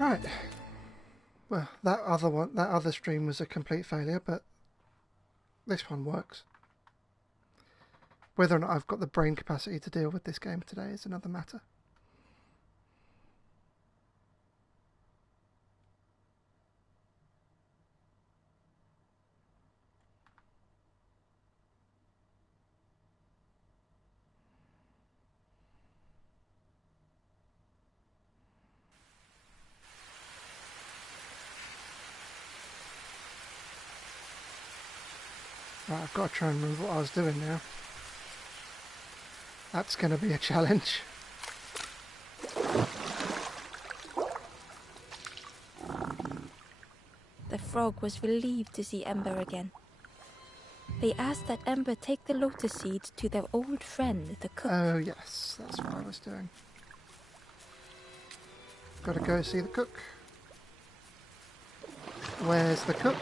Right. Well, that other stream was a complete failure, but this one works. Whether or not I've got the brain capacity to deal with this game today is another matter. Right, I've got to try and remember what I was doing now. That's going to be a challenge. The frog was relieved to see Ember again. They asked that Ember take the lotus seeds to their old friend, the cook. Oh yes, that's what I was doing. Got to go see the cook. Where's the cook?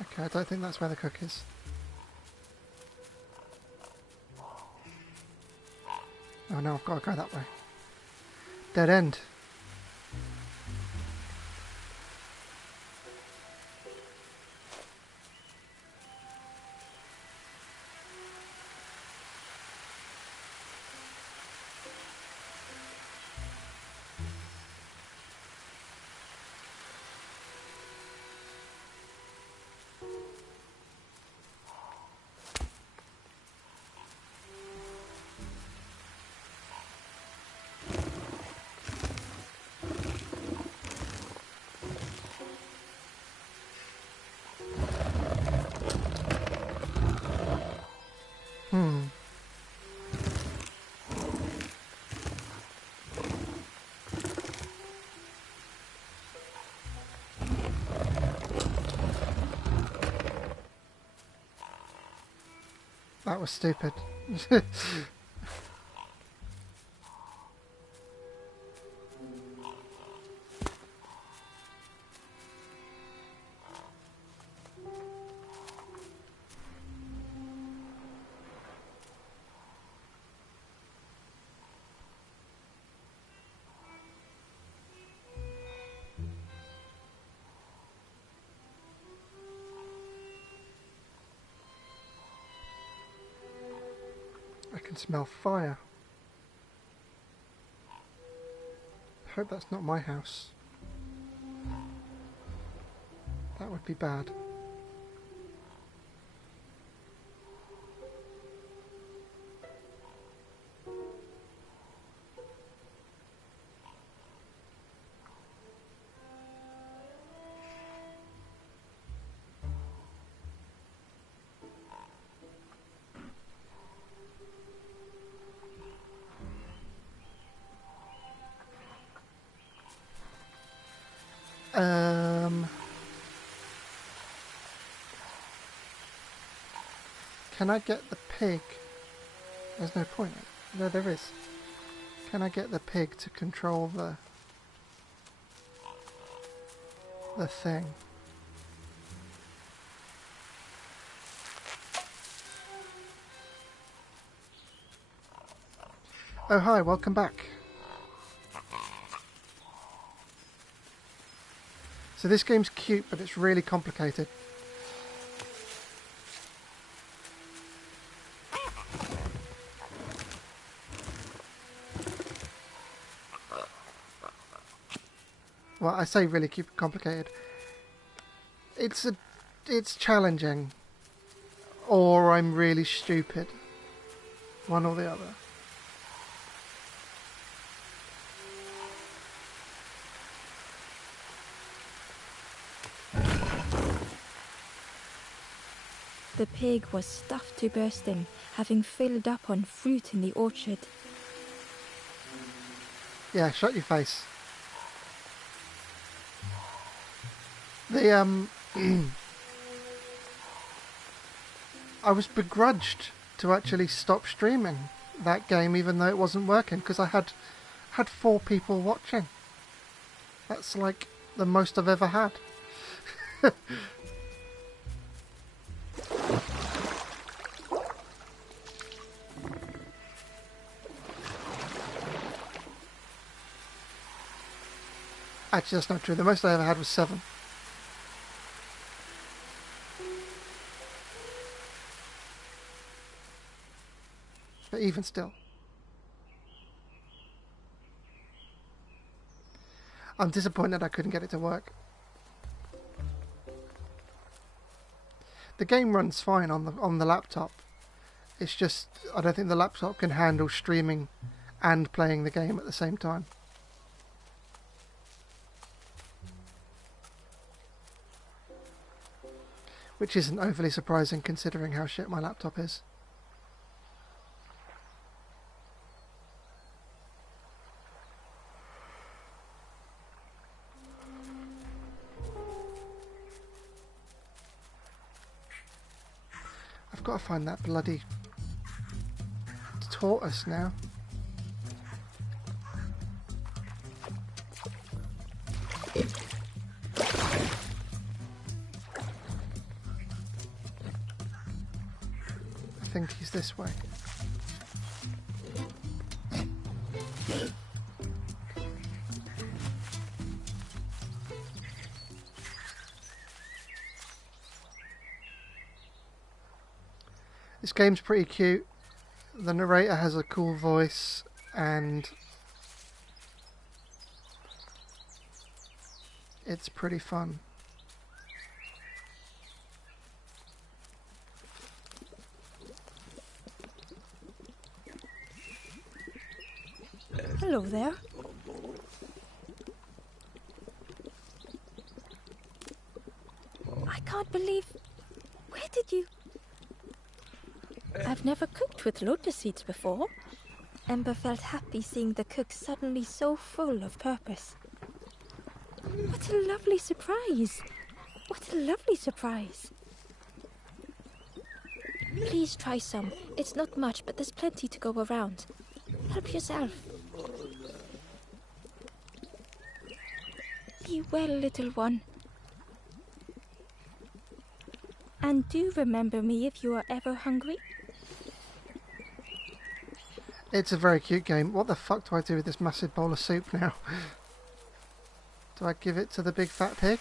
Okay, I don't think that's where the cook is. Oh no, I've got to go that way. Dead end. That was stupid. I can smell fire. I hope that's not my house. That would be bad. Can I get the pig? There's no point. No, there is. Can I get the pig to control the thing? Oh hi, welcome back. So this game's cute, but it's really complicated. Well, I say really complicated. It's challenging, or I'm really stupid. One or the other. The pig was stuffed to bursting, having filled up on fruit in the orchard. Yeah, shut your face. The I was begrudged to actually stop streaming that game, even though it wasn't working, because I had 4 people watching. That's like the most I've ever had. Actually, that's not true. The most I ever had was 7. But even still. I'm disappointed I couldn't get it to work. The game runs fine on the laptop. It's just I don't think the laptop can handle streaming and playing the game at the same time. Which isn't overly surprising considering how shit my laptop is. I've got to find that bloody tortoise now. I think he's this way. This game's pretty cute. The narrator has a cool voice and it's pretty fun. Hello there. I can't believe... Where did you... I've never cooked with lotus seeds before. Ember felt happy seeing the cook suddenly so full of purpose. What a lovely surprise! What a lovely surprise! Please try some. It's not much, but there's plenty to go around. Help yourself. Be well, little one. And do remember me if you are ever hungry. It's a very cute game. What the fuck do I do with this massive bowl of soup now? Do I give it to the big fat pig?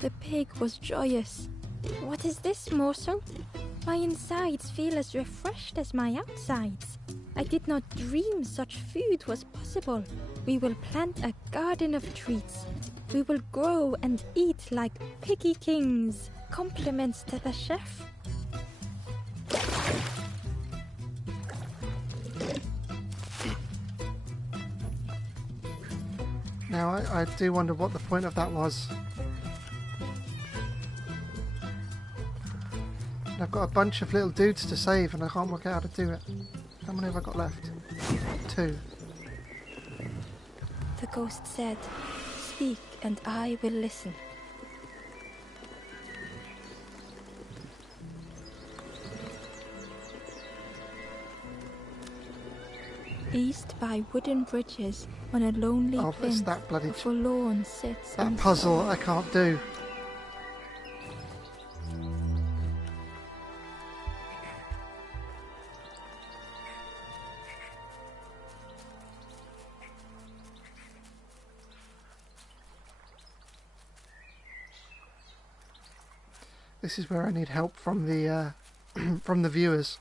The pig was joyous. What is this morsel? My insides feel as refreshed as my outsides. I did not dream such food was possible. We will plant a garden of treats. We will grow and eat like piggy kings. Compliments to the chef. Now I do wonder what the point of that was. I've got a bunch of little dudes to save and I can't work out how to do it. How many have I got left? 2. The ghost said, "Speak and I will listen." East by wooden bridges on a lonely Oh, it's plinth, that bloody a forlorn sits that and puzzle I can't do. This is where I need help from the from the viewers.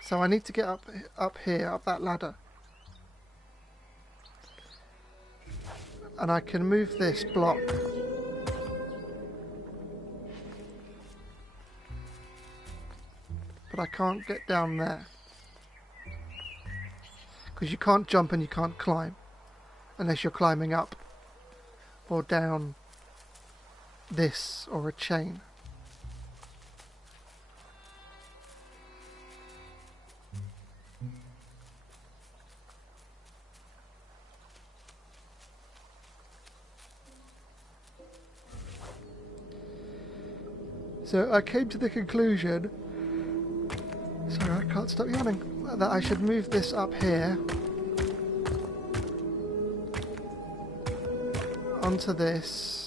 So I need to get up here, up that ladder. And I can move this block. But I can't get down there. Because you can't jump and you can't climb. Unless you're climbing up. Or down this or a chain. So I came to the conclusion, sorry I can't stop yawning, that I should move this up here onto this.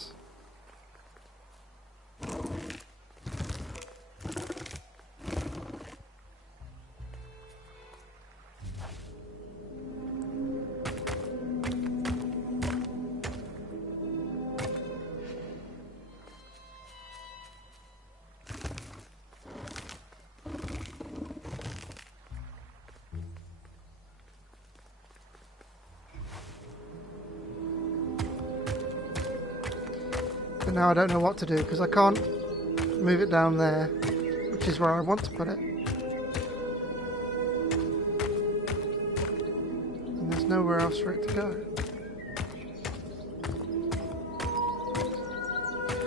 But now I don't know what to do because I can't move it down there, which is where I want to put it. And there's nowhere else for it to go.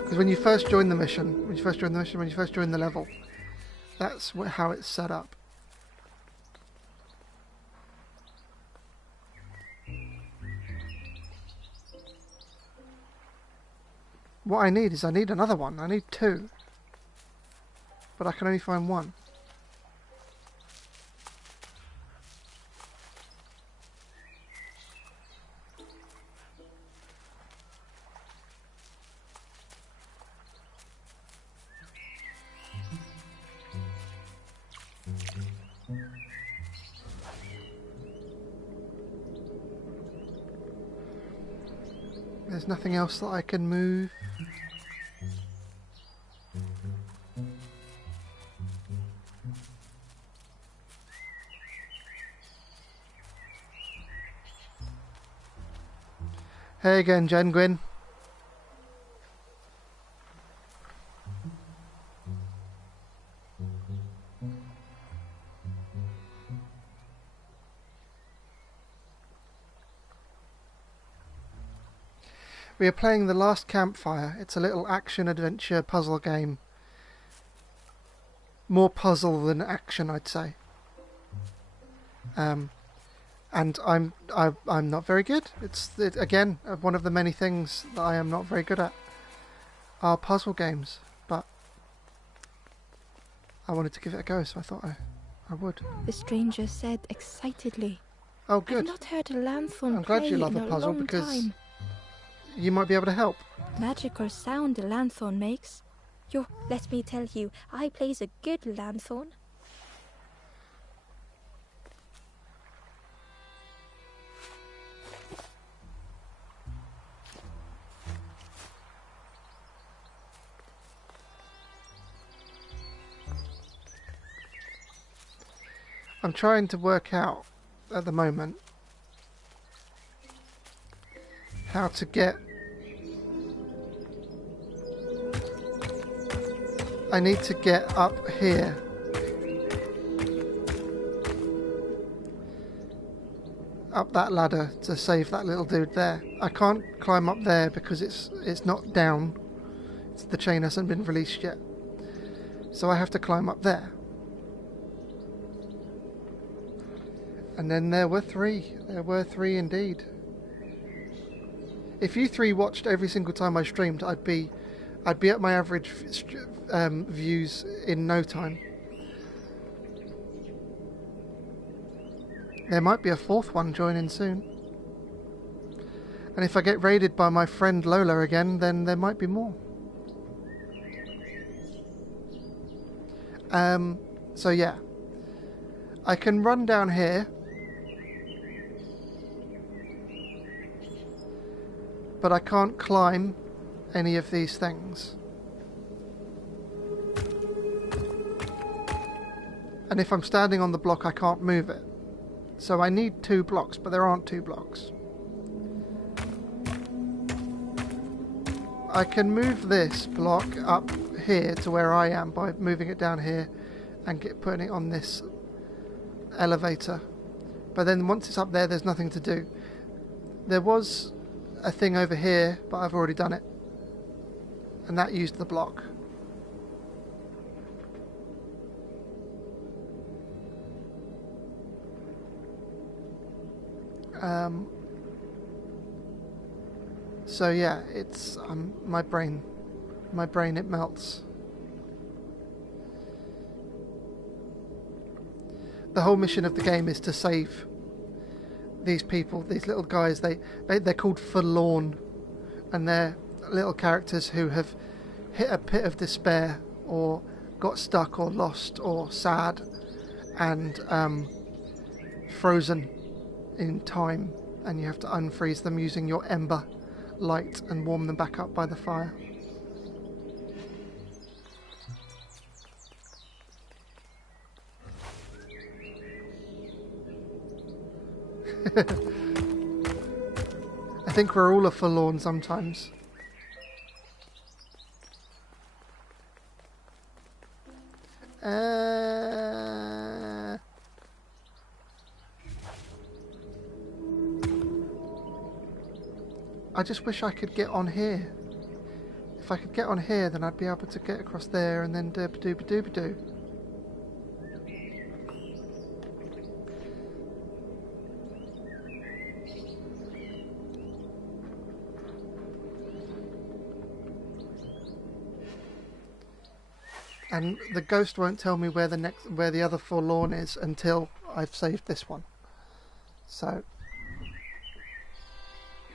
Because when you first join the mission, when you first join the level, that's how it's set up. What I need is another one. I need two. But I can only find one. There's nothing else that I can move. Hey again, Jen Gwyn. We are playing The Last Campfire. It's a little action-adventure puzzle game. More puzzle than action, I'd say. And I'm not very good. It's again one of the many things that I am not very good at are puzzle games. But I wanted to give it a go, so I thought I would. The stranger said excitedly. Oh, good. I've not heard a lanthorn I'm glad play you love in a a puzzle long because time. you might be able to help. Magical sound the lanthorn makes. Yo, let me tell you, I plays a good lanthorn. I'm trying to work out at the moment how to get... I need to get up here. Up that ladder to save that little dude there. I can't climb up there because it's not down. The chain hasn't been released yet. So I have to climb up there. And then there were three. There were three indeed. If you three watched every single time I streamed, I'd be at my average views in no time. There might be a fourth one joining soon. And if I get raided by my friend Lola again, then there might be more. So yeah. I can run down here. but I can't climb any of these things. And if I'm standing on the block, I can't move it. So I need 2 blocks, but there aren't 2 blocks. I can move this block up here to where I am by moving it down here and putting it on this elevator. But then once it's up there, there's nothing to do. There was a thing over here, but I've already done it. And that used the block. So yeah, it's my brain it melts. The whole mission of the game is to save these people, these little guys. They're called Forlorn, and they're little characters who have hit a pit of despair, or got stuck, or lost, or sad, and frozen in time, and you have to unfreeze them using your ember light and warm them back up by the fire. I think we're all a forlorn sometimes. I just wish I could get on here. If I could get on here, then I'd be able to get across there and then dooba-dooba-dooba-doo. And the ghost won't tell me where the other forlorn is until I've saved this one. So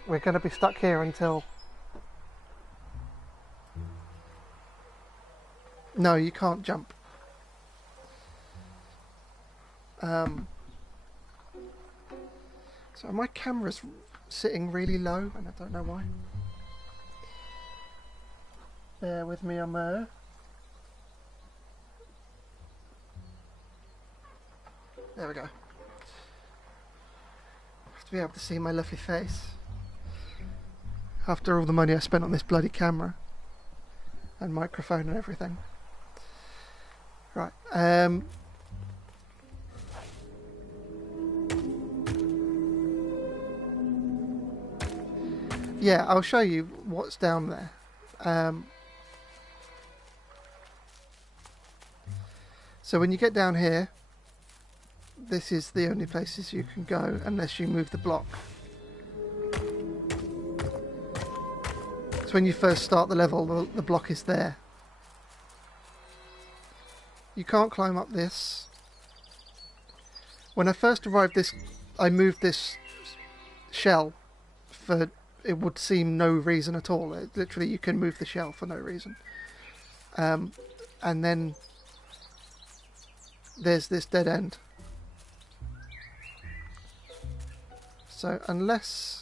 we're going to be stuck here until... No, you can't jump. So my camera's sitting really low, and I don't know why. Bear with me, Amo. There we go. Have to be able to see my lovely face. After all the money I spent on this bloody camera and microphone and everything. Right. Yeah, I'll show you what's down there. So when you get down here, this is the only places you can go unless you move the block. So when you first start the level, the block is there. You can't climb up this. When I first arrived, I moved this shell for it would seem no reason at all. Literally, you can move the shell for no reason. And then there's this dead end. So unless...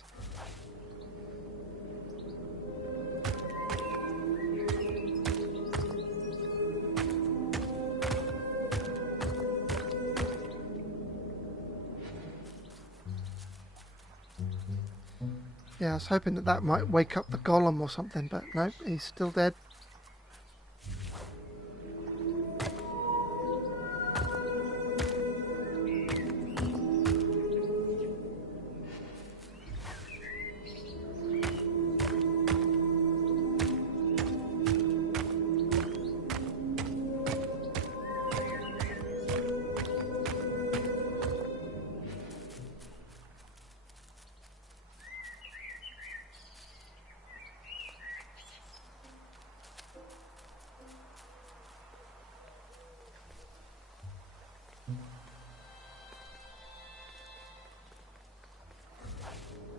Yeah, I was hoping that might wake up the golem or something, but no, he's still dead.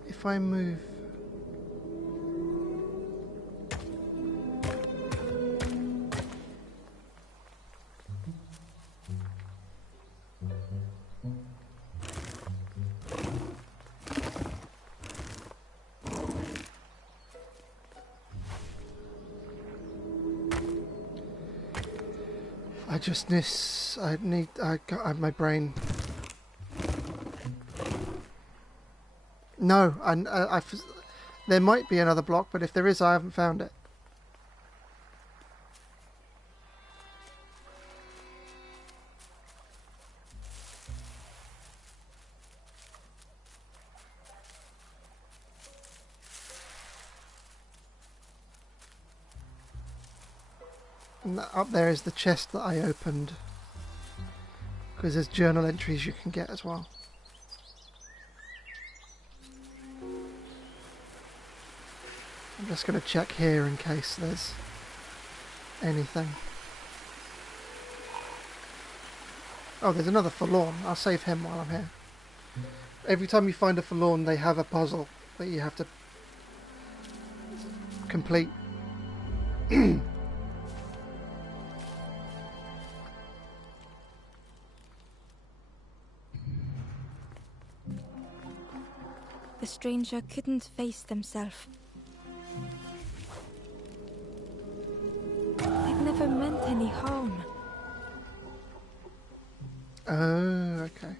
If I move... I just my brain. No, there might be another block, but if there is, I haven't found it. And up there is the chest that I opened. Because there's journal entries you can get as well. I'm just going to check here in case there's anything. Oh, there's another forlorn. I'll save him while I'm here. Every time you find a forlorn, they have a puzzle that you have to complete. The stranger couldn't face themselves. They've never meant any harm. Oh, okay.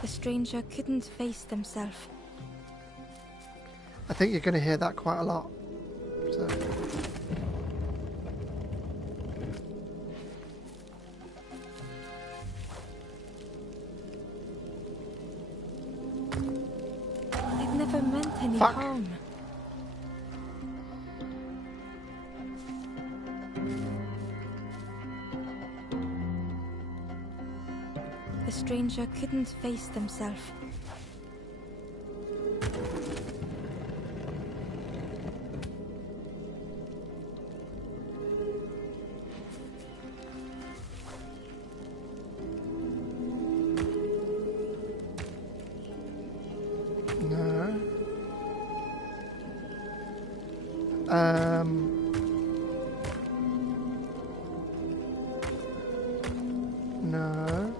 The stranger couldn't face themselves. I think you're going to hear that quite a lot. So. They've never meant any Fuck. harm. The stranger couldn't face themselves. No. No.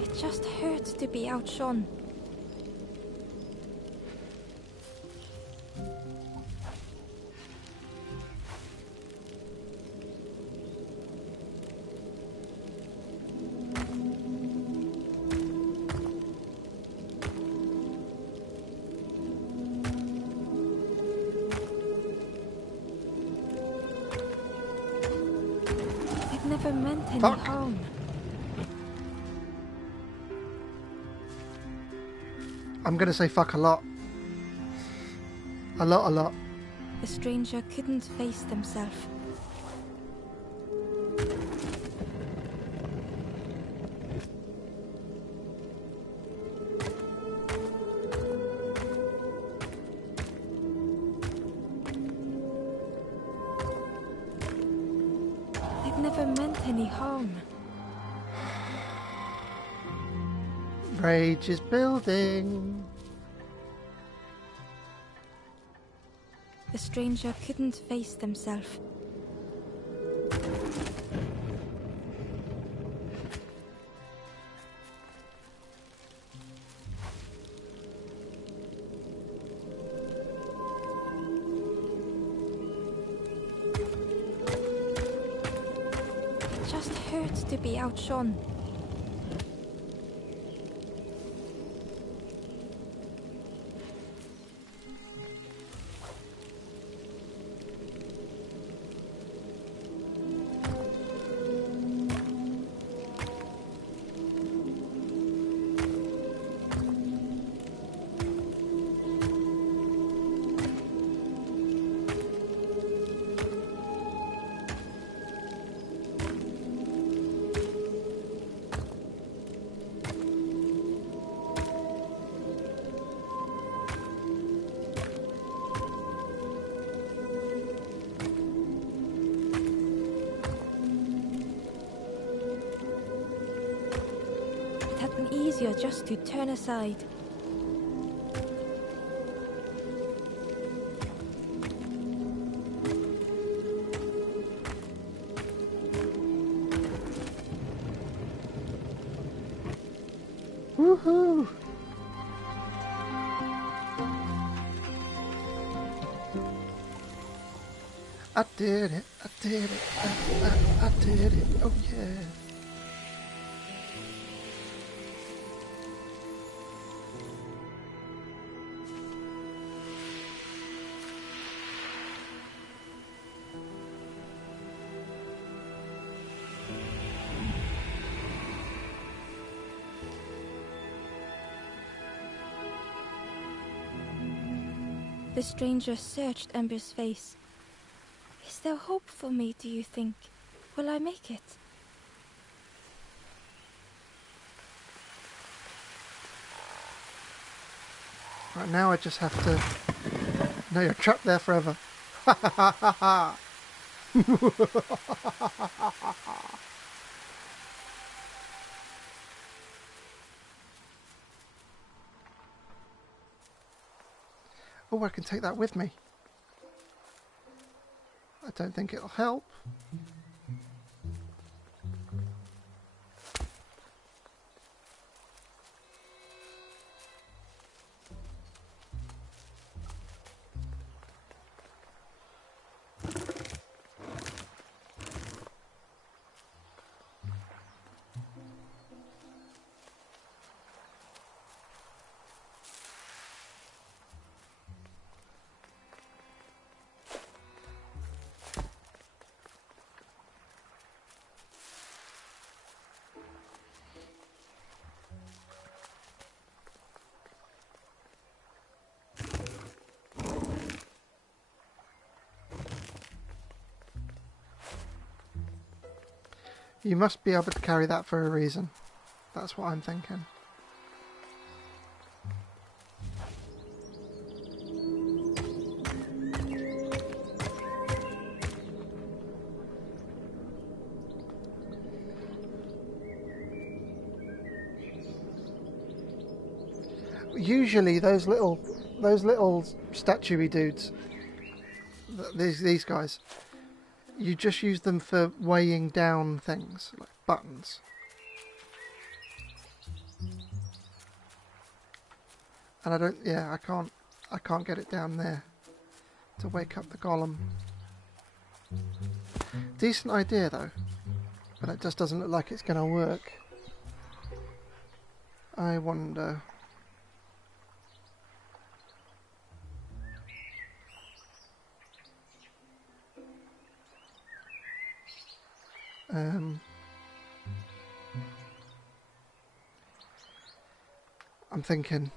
It just hurts to be outshone. They've never meant any Fuck. harm. I'm going to say fuck a lot. A lot. The stranger couldn't face themselves. They've never meant any harm. Rage is building. The stranger couldn't face themselves. It just hurts to be outshone. It had been easier just to turn aside. Woohoo! I did it, I did it, I did it, oh yeah. The stranger searched Ember's face. Is there hope for me, do you think? Will I make it? Right now I just have to... No, you're trapped there forever. Ha ha ha ha ha! Oh, I can take that with me. I don't think it'll help. You must be able to carry that for a reason. That's what I'm thinking. Usually those little statuey dudes, these guys, you just use them for weighing down things, like buttons. And I can't get it down there to wake up the golem. Decent idea though, but it just doesn't look like it's going to work. I wonder... I'm thinking...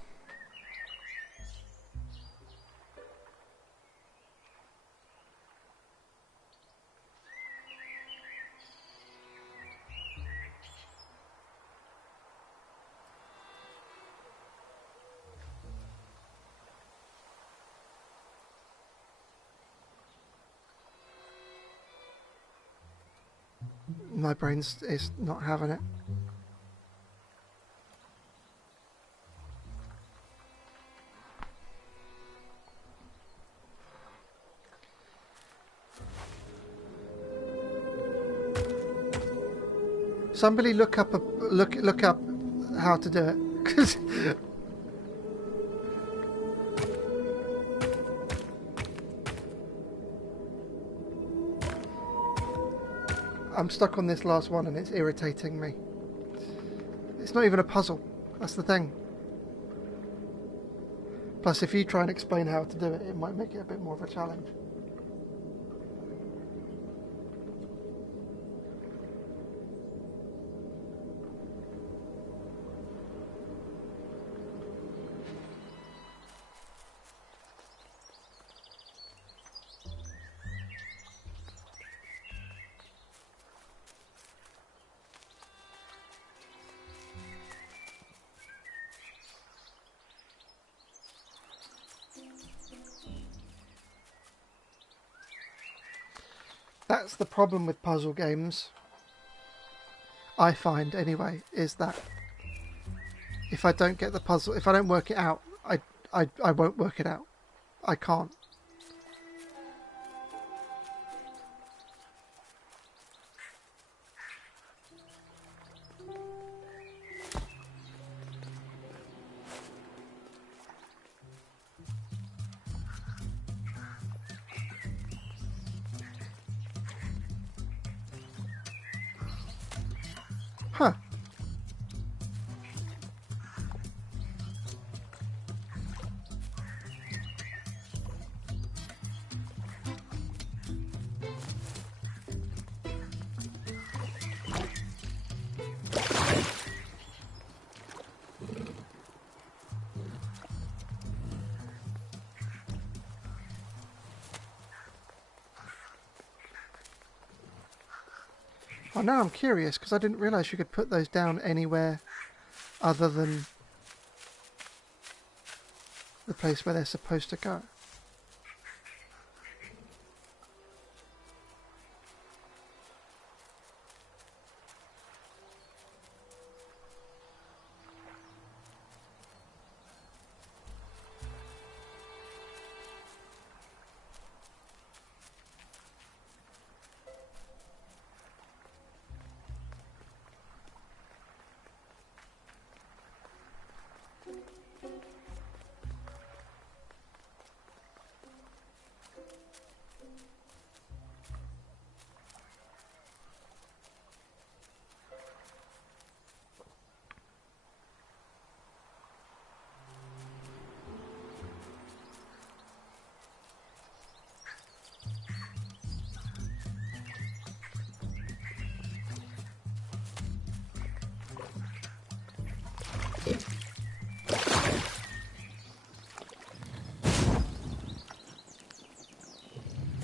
My brain's is not having it. Somebody look up how to do it, 'cause I'm stuck on this last one and it's irritating me. It's not even a puzzle. That's the thing. Plus, if you try and explain how to do it, it might make it a bit more of a challenge. That's the problem with puzzle games, I find anyway, is that if I don't get the puzzle, if I don't work it out, I won't work it out. I can't. Oh, now I'm curious, because I didn't realise you could put those down anywhere other than the place where they're supposed to go.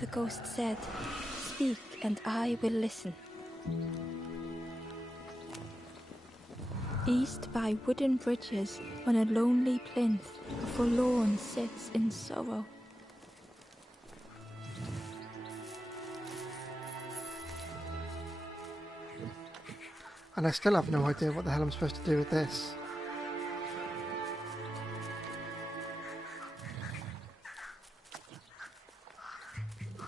The ghost said, "Speak and I will listen." East by wooden bridges on a lonely plinth, a forlorn sits in sorrow. And I still have no idea what the hell I'm supposed to do with this.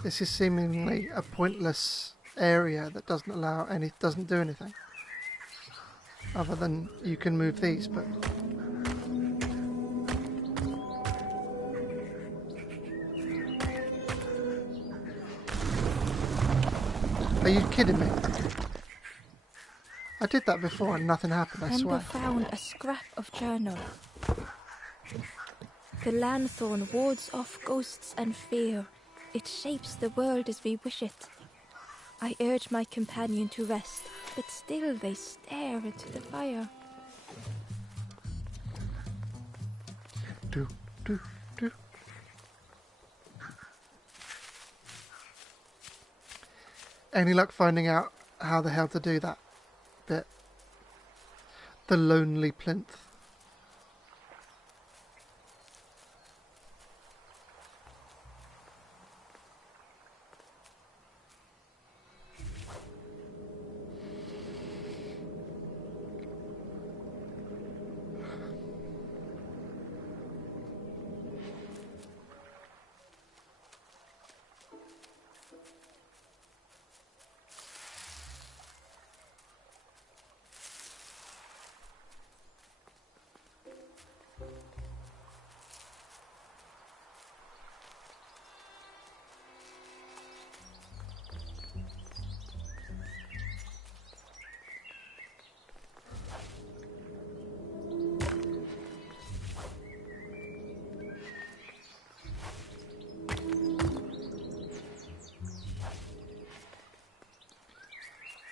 This is seemingly a pointless area that doesn't do anything. Other than you can move these, but... Are you kidding me? I did that before and nothing happened, I swear. Amber found a scrap of journal. The lanthorn wards off ghosts and fear. It shapes the world as we wish it. I urge my companion to rest, but still they stare into the fire. Do, do, do. Any luck finding out how the hell to do that bit? The lonely plinth.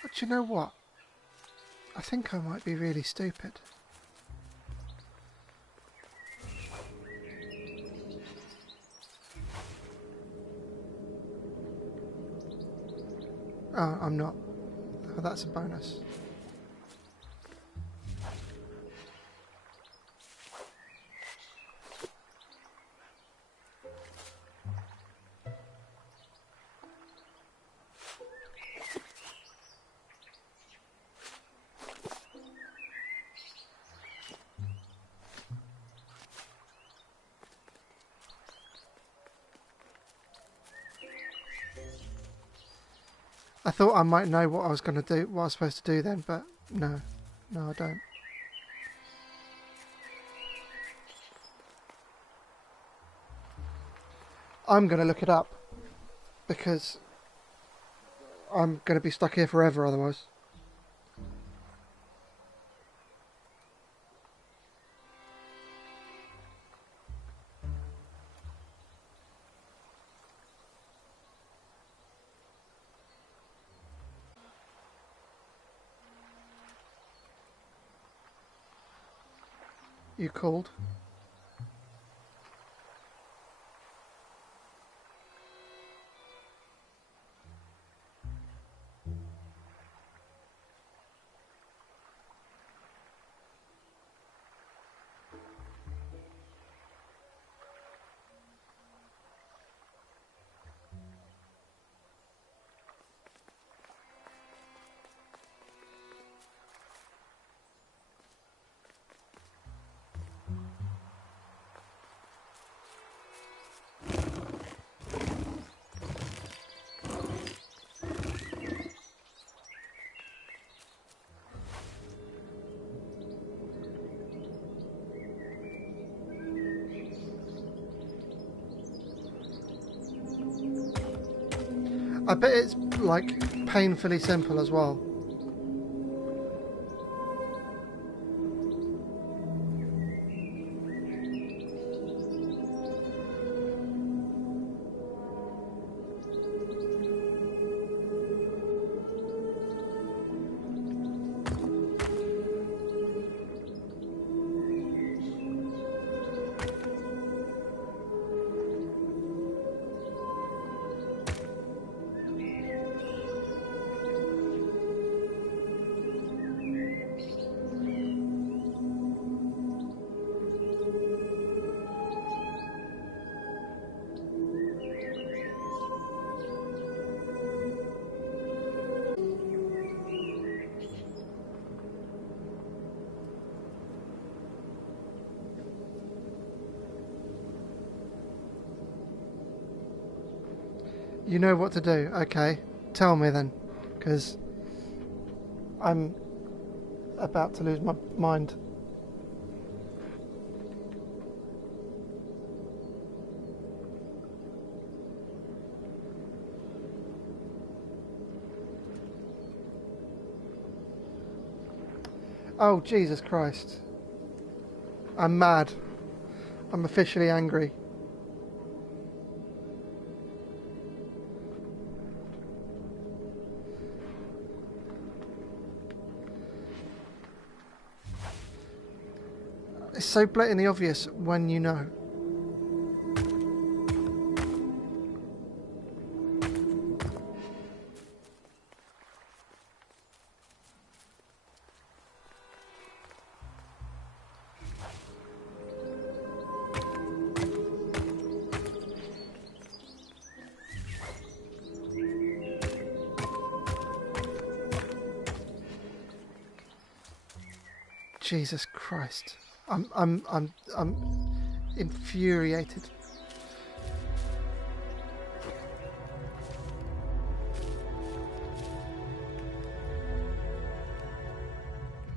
But you know what? I think I might be really stupid. Oh, I'm not. Oh, that's a bonus. I thought I might know what I was going to do, what I was supposed to do then, but no. No, I don't. I'm going to look it up, because I'm going to be stuck here forever otherwise. You called? I bet it's like painfully simple as well. You know what to do. Okay, tell me then, because I'm about to lose my mind. Oh, Jesus Christ. I'm mad. I'm officially angry. It's so blatantly obvious when you know. Jesus Christ. I'm infuriated.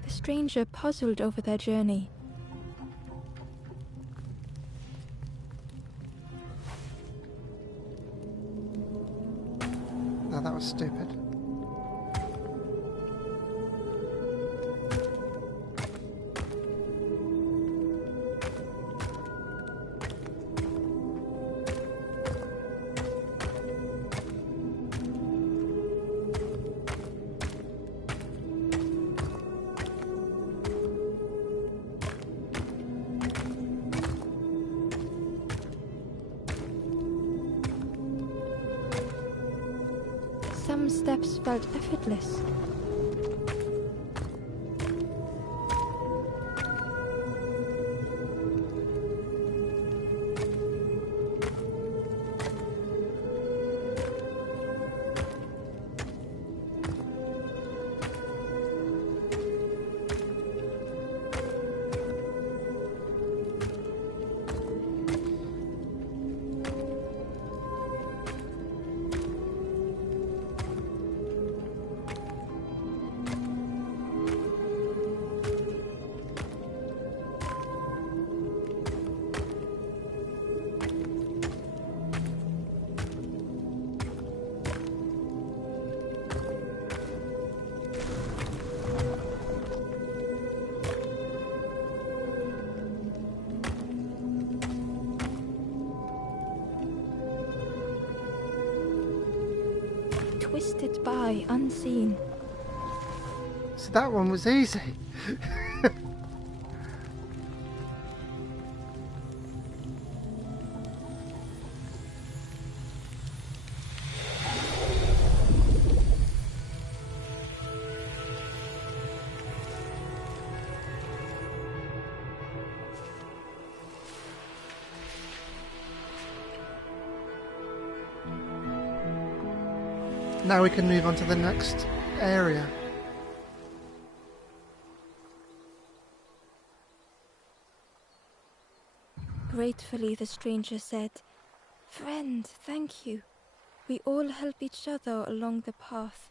The stranger puzzled over their journey. No, that was stupid. Some steps felt effortless. Twisted by unseen. So that one was easy. Now we can move on to the next area. Gratefully, the stranger said, "Friend, thank you. We all help each other along the path."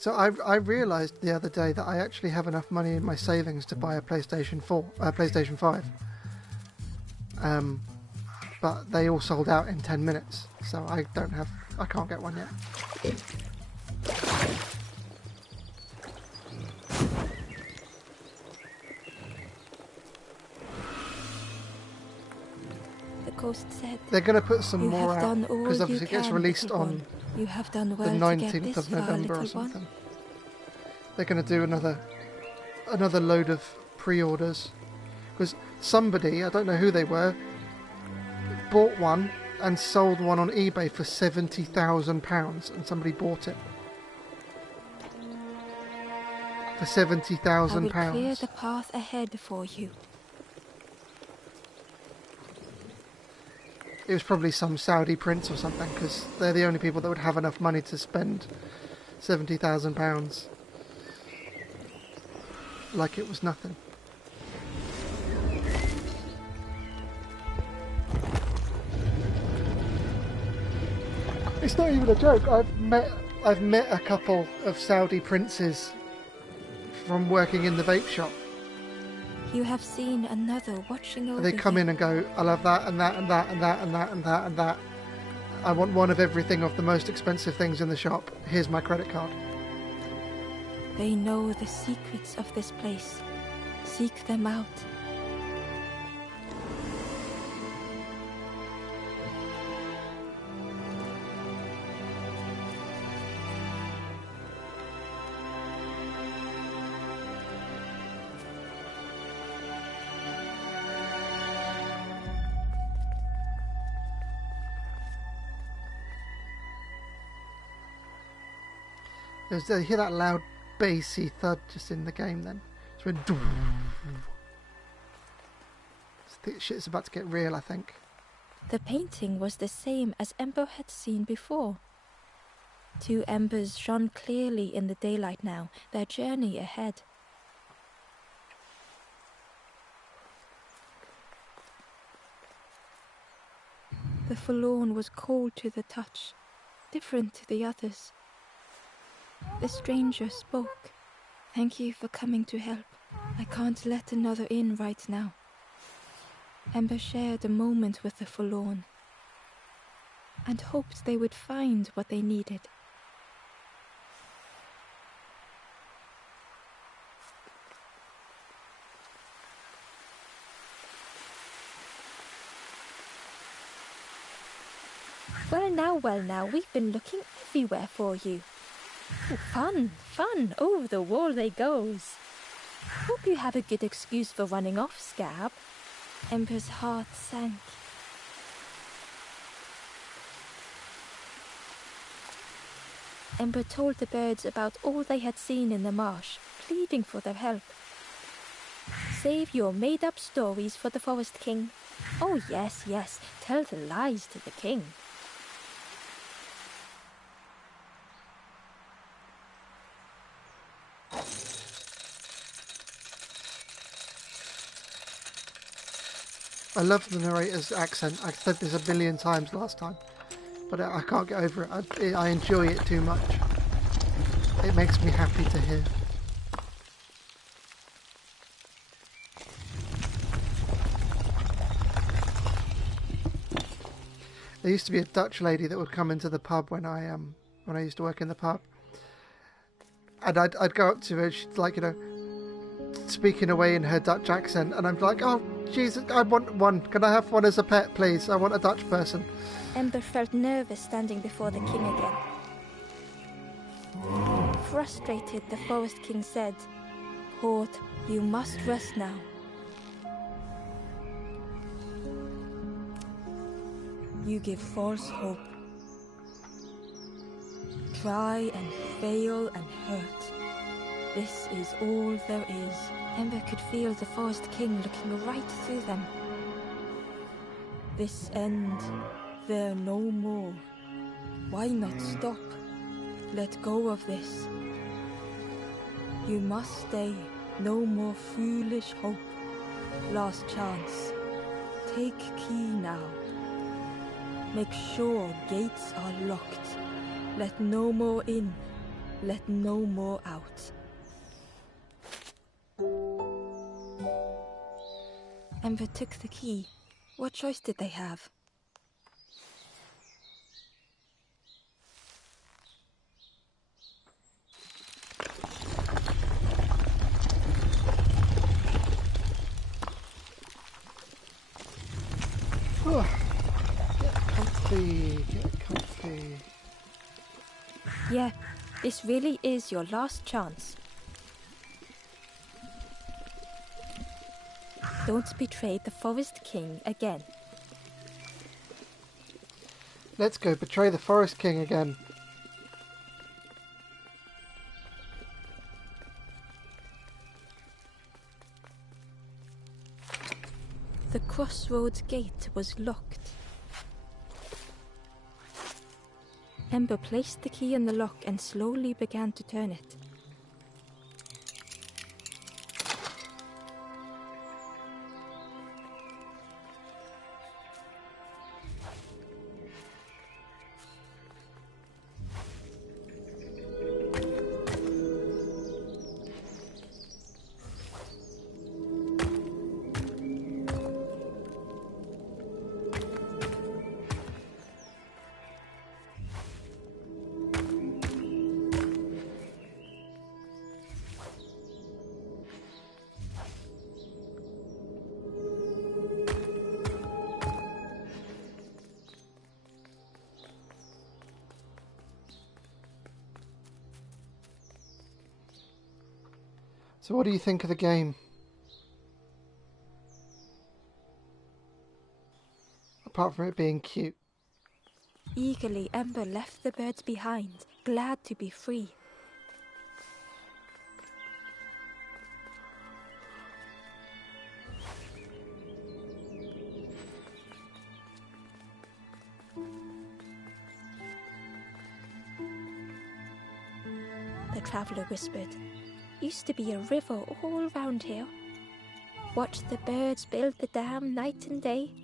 So I realised the other day that I actually have enough money in my savings to buy a PlayStation 5. But they all sold out in 10 minutes, so I can't get one yet. The ghost said, they're going to put some "You more have out, done all because you obviously it gets can, released little on one. You have done well the to get 19th this of far, November or little one." something. They're going to do another load of pre-orders, because somebody, I don't know who they were, bought one and sold one on eBay for £70,000, and somebody bought it for £70,000. I will clear the path ahead for you. It was probably some Saudi prince or something, because they're the only people that would have enough money to spend £70,000 like it was nothing. It's not even a joke. I've met a couple of Saudi princes from working in the vape shop. You have seen another watching over They come you. in and go, "I'll have that and that and that and that and that and that and that. I want one of everything of the most expensive things in the shop. Here's my credit card." They know the secrets of this place. Seek them out. You hear that loud bassy thud just in the game then. It's when shit's about to get real, I think. The painting was the same as Ember had seen before. Two embers shone clearly in the daylight now, their journey ahead. The forlorn was cold to the touch, different to the others. The stranger spoke. "Thank you for coming to help. I can't let another in right now." Ember shared a moment with the forlorn and hoped they would find what they needed. Well now, we've been looking everywhere for you. Fun, over the wall they goes. Hope you have a good excuse for running off, Scab. Ember's heart sank. Ember told the birds about all they had seen in the marsh, pleading for their help. Save your made-up stories for the Forest King. Oh yes, tell the lies to the king. I love the narrator's accent. I said this a billion times last time, but I can't get over it. I enjoy it too much. It makes me happy to hear. There used to be a Dutch lady that would come into the pub when I used to work in the pub, and I'd go up to her. She'd speaking away in her Dutch accent, and I'm like, "Oh Jesus, I want one. Can I have one as a pet, please? I want a Dutch person." Ember felt nervous standing before the king again. Frustrated, the Forest King said, "Court, you must rest now. You give false hope. Try and fail and hurt. This is all there is." Ember could feel the Forest King looking right through them. "This end, there no more. Why not stop? Let go of this. You must stay. No more foolish hope. Last chance. Take key now. Make sure gates are locked. Let no more in. Let no more out. Ember took the key. What choice did they have? Get comfy, get comfy. Yeah, this really is your last chance. Don't betray the Forest King again. Let's go betray the Forest King again. The crossroads gate was locked. Ember placed the key in the lock and slowly began to turn it. So what do you think of the game? Apart from it being cute. Eagerly, Ember left the birds behind, glad to be free. The traveller whispered, "Used to be a river all round here. Watch the birds build the dam night and day.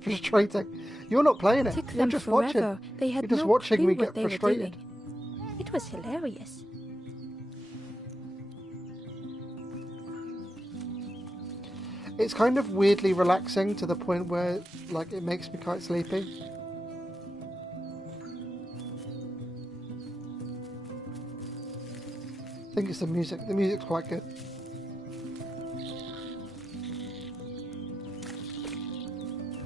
Frustrating. You're not playing it. Took You're them just forever. watching. They had You're just no watching clue me what get they were frustrated. doing. It was hilarious. It's kind of weirdly relaxing to the point where, like, it makes me quite sleepy. I think it's the music. The music's quite good.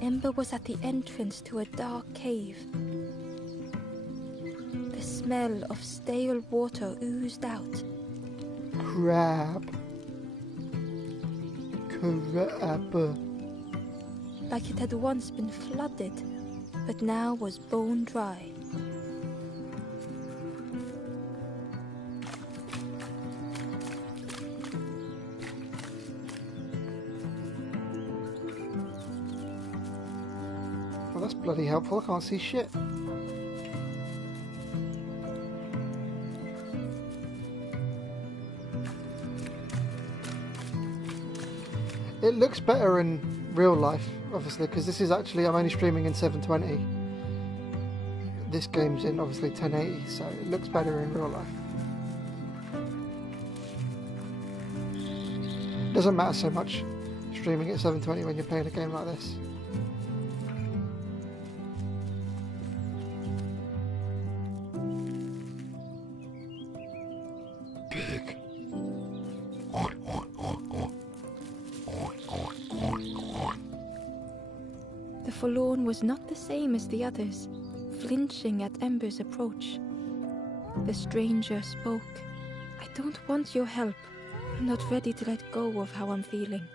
Ember was at the entrance to a dark cave. The smell of stale water oozed out. Crab. Like it had once been flooded, but now was bone dry. Well, that's bloody helpful. I can't see shit. It looks better in real life, obviously, because this is actually, I'm only streaming in 720. This game's in, obviously, 1080, so it looks better in real life. Doesn't matter so much streaming at 720 when you're playing a game like this. Big. The forlorn was not the same as the others, flinching at Ember's approach. The stranger spoke. "I don't want your help. I'm not ready to let go of how I'm feeling."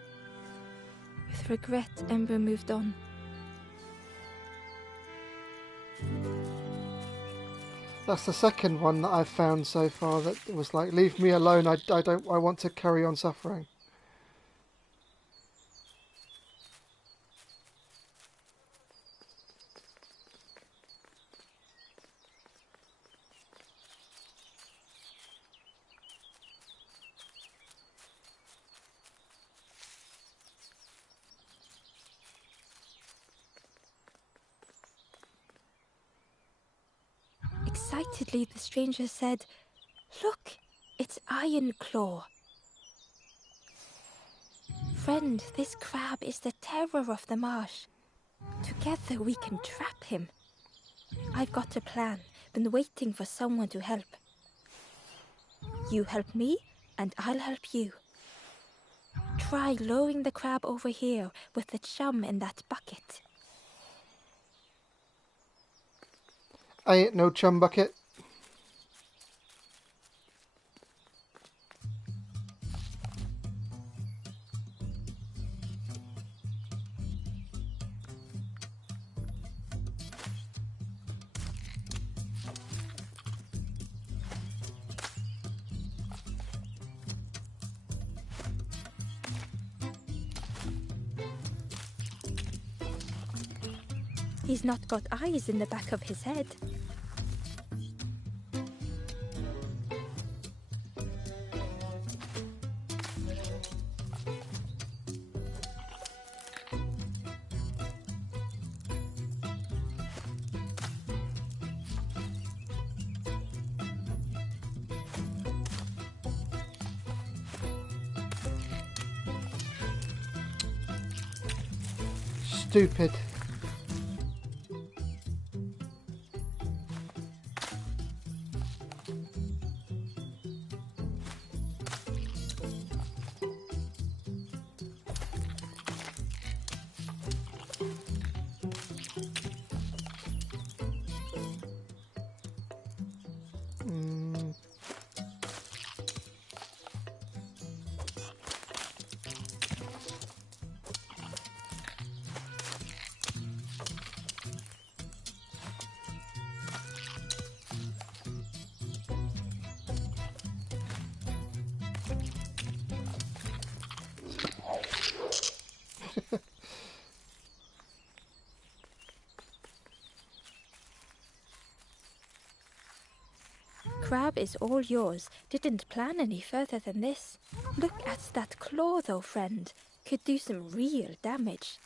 With regret, Ember moved on. That's the second one that I've found so far that was like, leave me alone, I want to carry on suffering. Excitedly, the stranger said, Look, it's Iron Claw. Friend, this crab is the terror of the marsh. Together we can trap him. I've got a plan. Been waiting for someone to help. You help me, and I'll help you. Try lowering the crab over here with the chum in that bucket. I ain't no chum bucket. He's not got eyes in the back of his head. Stupid. Crab is all yours. Didn't plan any further than this. Look at that claw though, friend. Could do some real damage.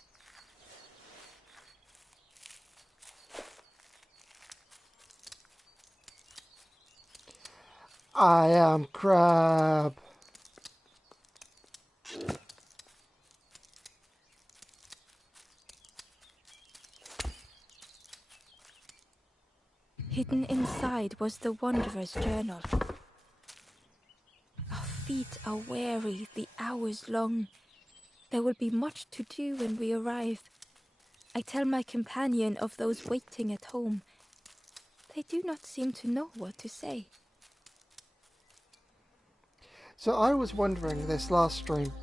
I am Crab. Hidden inside was the Wanderer's journal. Our feet are weary, the hours long. There will be much to do when we arrive. I tell my companion of those waiting at home. They do not seem to know what to say. So I was wondering this last stream,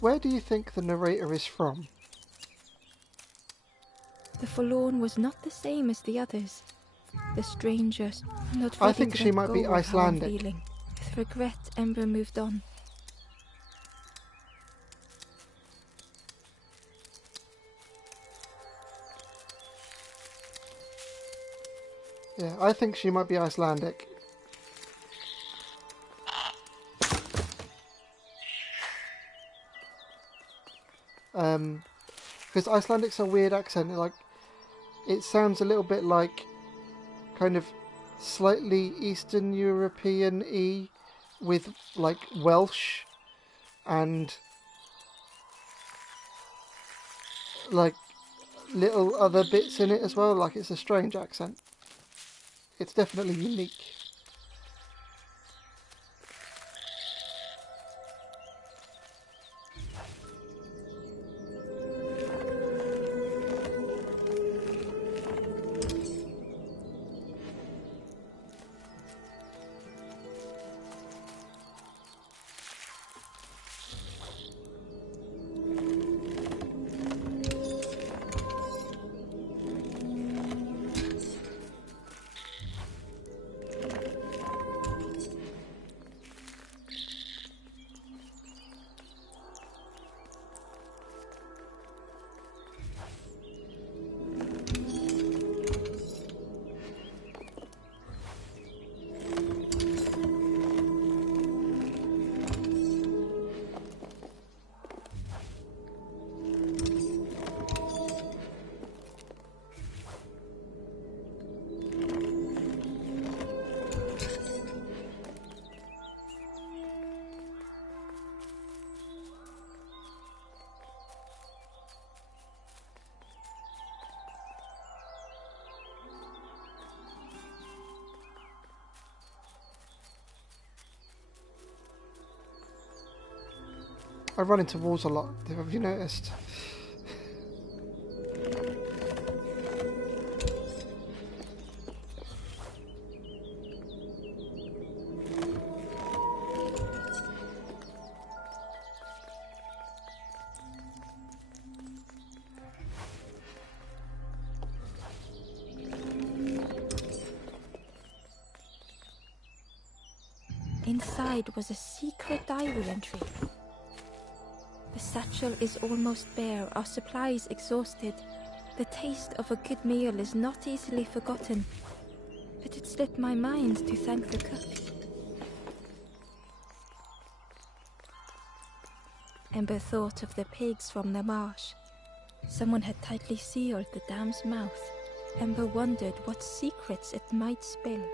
where do you think the narrator is from? The Forlorn was not the same as the others. The strangers, not I ready think to she let might go be of how I'm Icelandic. feeling. With regret, Ember moved on. Yeah, I think she might be Icelandic. Because Icelandic's a weird accent. It sounds a little bit like kind of slightly Eastern European-y with like Welsh and like little other bits in it as well. Like it's a strange accent. It's definitely unique. I run into walls a lot, have you noticed? Inside was a secret diary entry. The satchel is almost bare, our supplies exhausted. The taste of a good meal is not easily forgotten, but it slipped my mind to thank the cook. Ember thought of the pigs from the marsh. Someone had tightly sealed the dam's mouth. Ember wondered what secrets it might spill.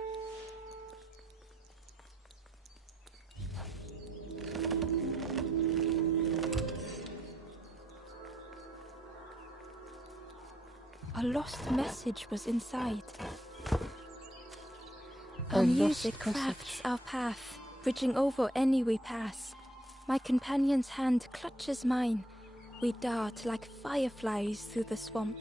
A lost message was inside. Our music crafts our path, bridging over any we pass. My companion's hand clutches mine. We dart like fireflies through the swamp.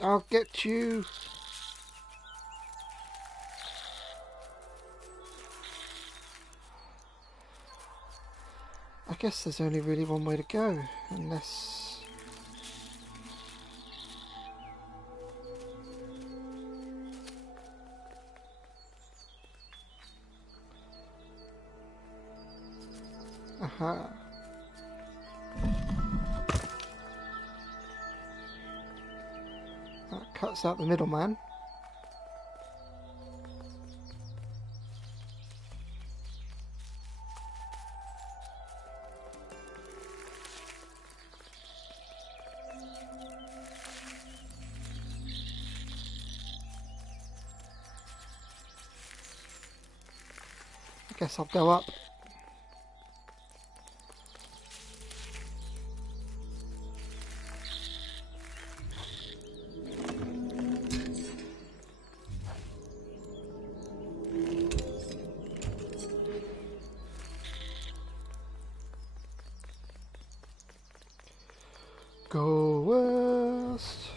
I'll get you. I guess there's only really one way to go, unless... Aha. That cuts out the middleman. I guess I'll go up. Go west.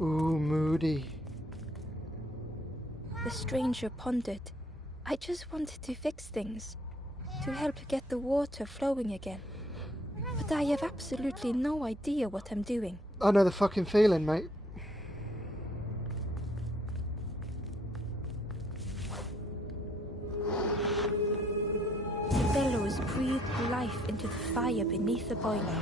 Ooh, moody. The stranger pondered. I just wanted to fix things, to help get the water flowing again. But I have absolutely no idea what I'm doing. I know the fucking feeling, mate. The bellows breathed life into the fire beneath the boiler.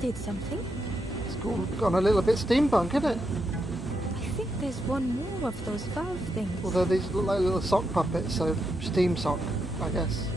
Did something. It's gone a little bit steampunk, isn't it? I think there's one more of those valve things. Although these look like little sock puppets, so steam sock, I guess.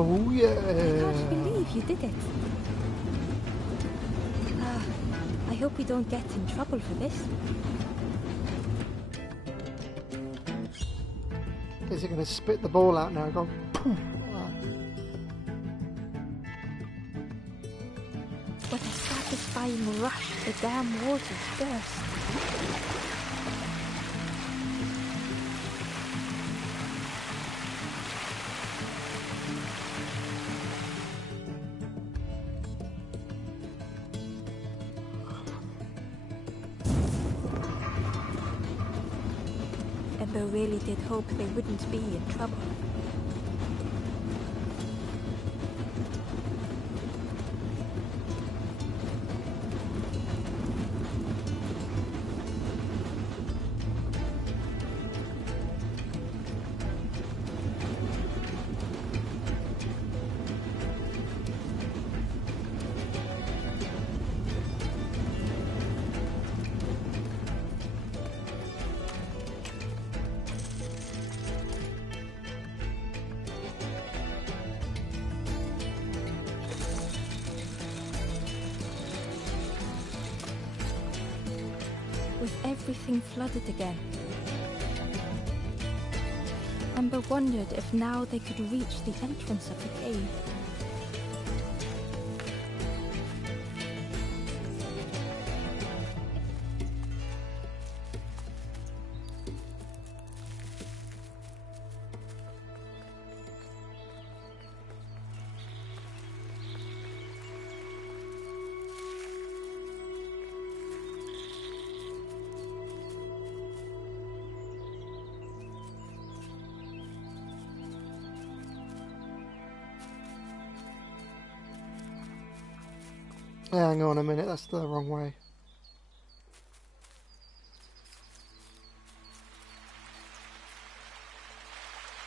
Oh yeah. I can't believe you did it. I hope we don't get in trouble for this. Is it going to spit the ball out now and go poof? What a satisfying rush the damn waters burst. Ember really did hope they wouldn't be in trouble. With everything flooded again, Ember wondered if now they could reach the entrance of the cave. Hang on a minute, that's the wrong way.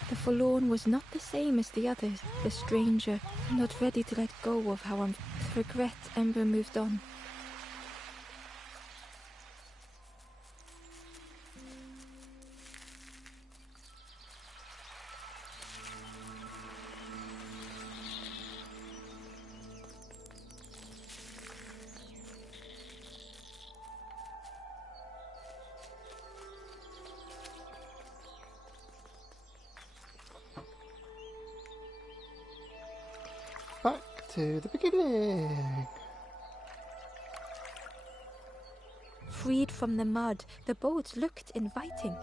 The Forlorn was not the same as the others. The stranger, not ready to let go of how with regret, Ember moved on. Back to the beginning. Freed from the mud, the boat looked inviting.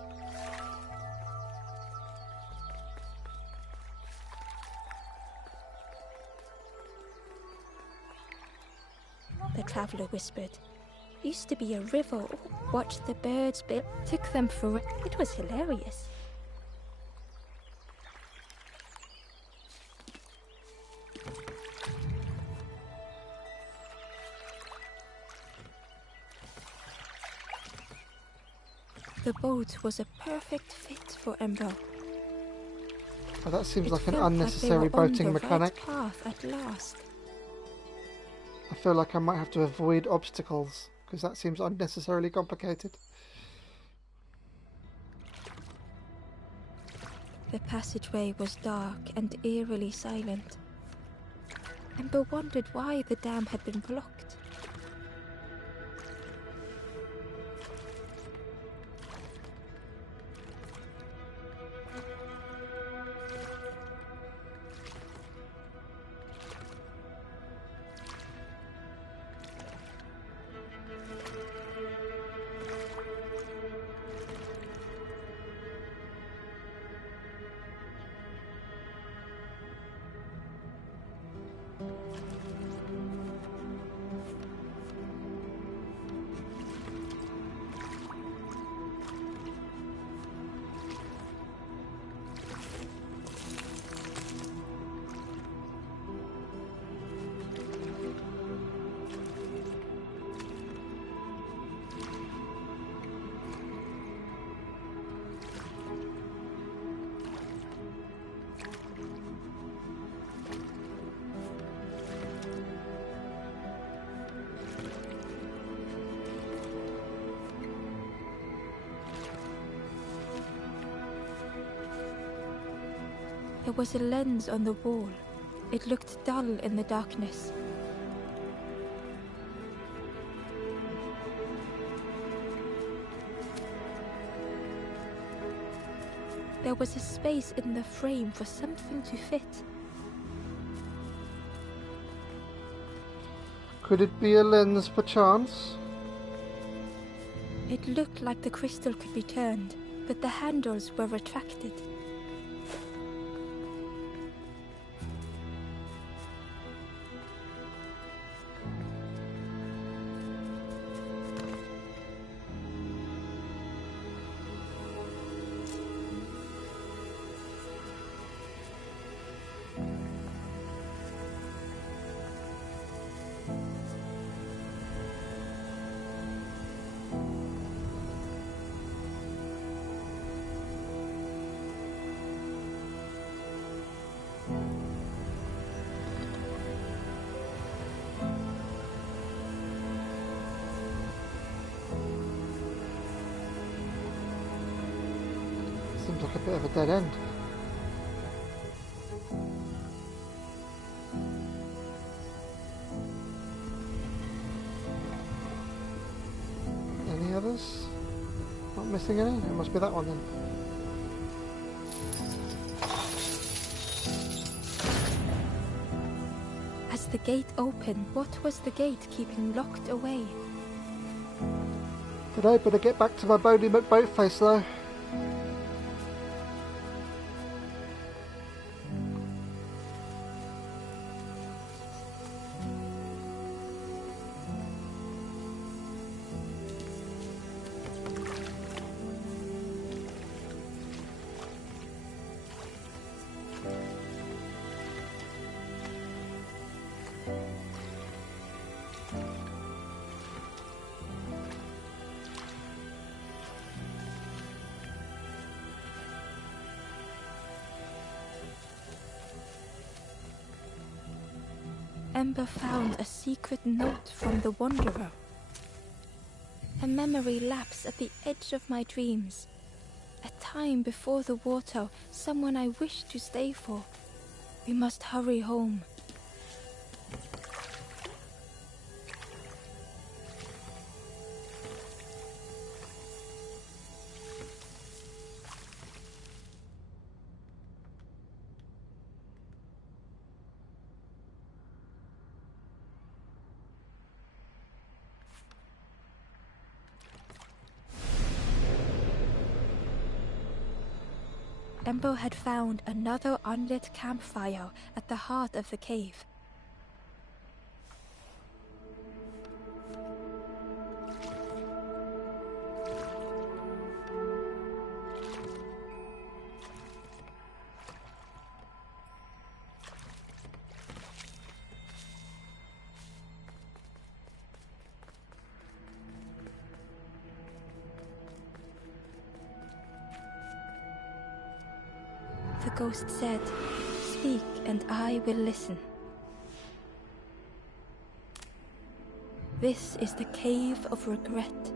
The traveller whispered. Used to be a river. Watched the birds build. Took them for it was hilarious. The boat was a perfect fit for Ember. Oh, that seems like an felt unnecessary like they were on boating the mechanic. right path at last. I feel like I might have to avoid obstacles because that seems unnecessarily complicated. The passageway was dark and eerily silent. Ember wondered why the dam had been blocked. There was a lens on the wall. It looked dull in the darkness. There was a space in the frame for something to fit. Could it be a lens, perchance? It looked like the crystal could be turned, but the handles were retracted. Seems like a bit of a dead end. Any others? Not missing any? It must be that one then. As the gate opened, what was the gate keeping locked away? Today, better get back to my Bodie McBoatface though. Ember found a secret note from the Wanderer. A memory lapse at the edge of my dreams. A time before the water, someone I wished to stay for. We must hurry home. Ember had found another unlit campfire at the heart of the cave. The ghost said, "Speak and I will listen." This is the cave of regret.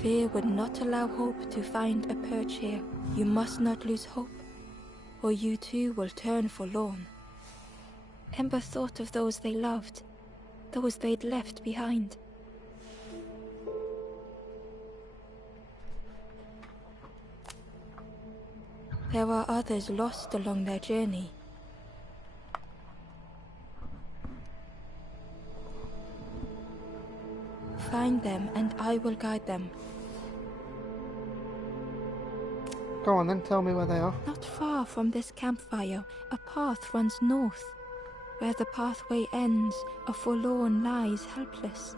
Fear would not allow hope to find a perch here. You must not lose hope, or you too will turn forlorn. Ember thought of those they loved, those they'd left behind. There are others lost along their journey. Find them and I will guide them. Go on then, tell me where they are. Not far from this campfire, a path runs north. Where the pathway ends, a forlorn lies helpless.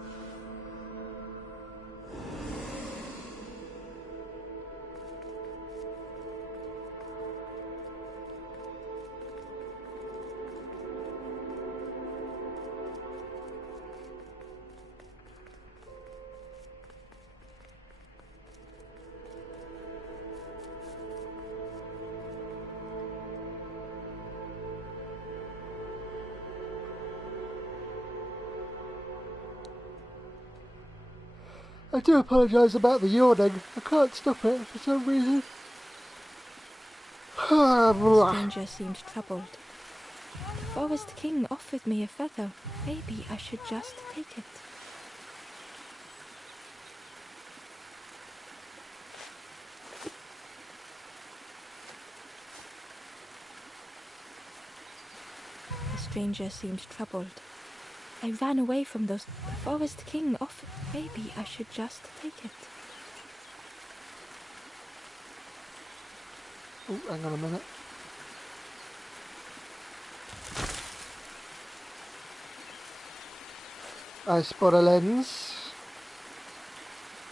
I do apologise about the yawning. I can't stop it for some reason. The stranger seemed troubled. forest king offered me a feather. Maybe I should just take it. The stranger seemed troubled. I ran away from those. The forest king offered. Maybe I should just take it. Oh, hang on a minute. I spot a lens.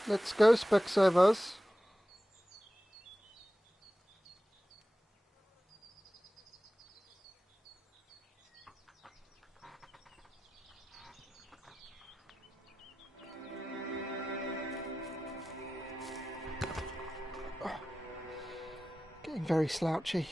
Let's go, Specsavers. Getting very slouchy.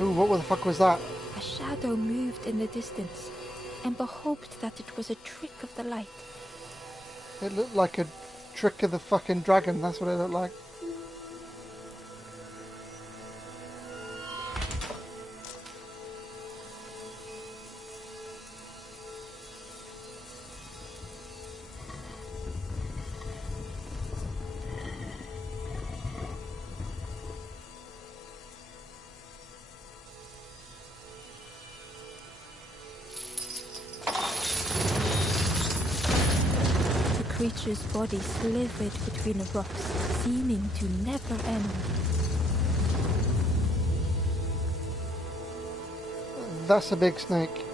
Ooh, what the fuck was that? A shadow moved in the distance. Ember hoped that it was a trick of the light. It looked like a trick of the fucking dragon, that's what it looked like. The creature's body slithered between the rocks, seeming to never end. That's a big snake.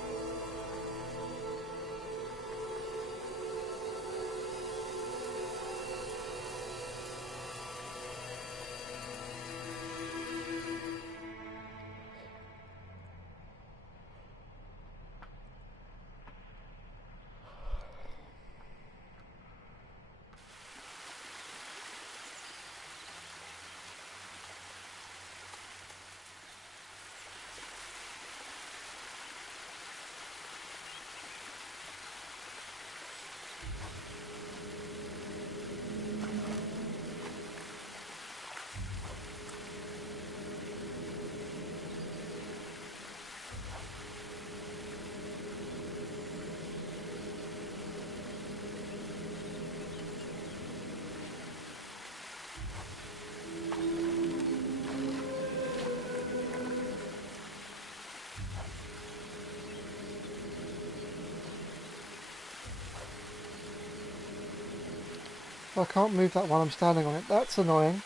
I can't move that while I'm standing on it. That's annoying.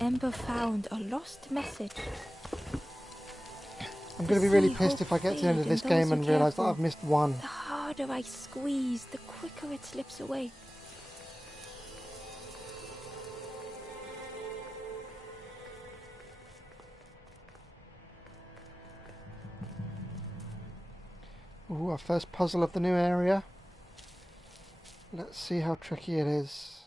Ember found a lost message. I'm going to be really pissed if I get to the end of this game and realise that I've missed one. The harder I squeeze, the quicker it slips away. Ooh, our first puzzle of the new area. Let's see how tricky it is.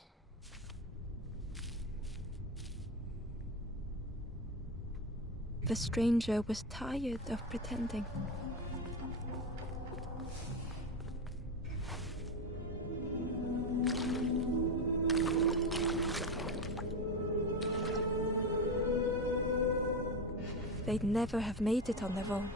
The stranger was tired of pretending. They'd never have made it on their own.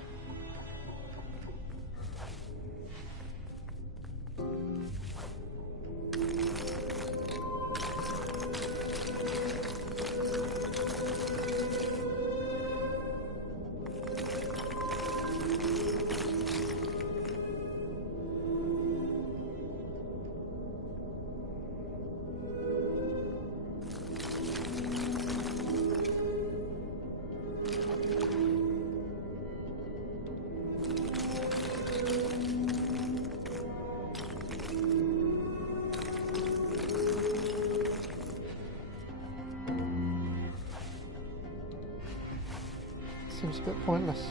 Seems a bit pointless.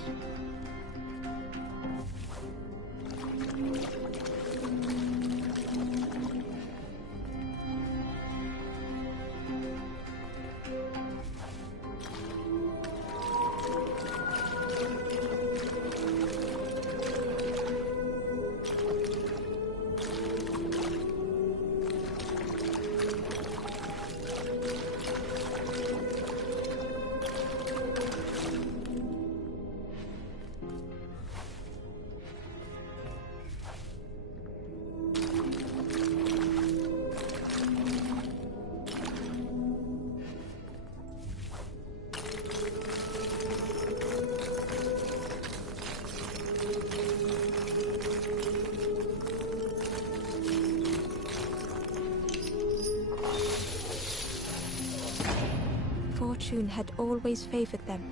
Fortune had always favored them.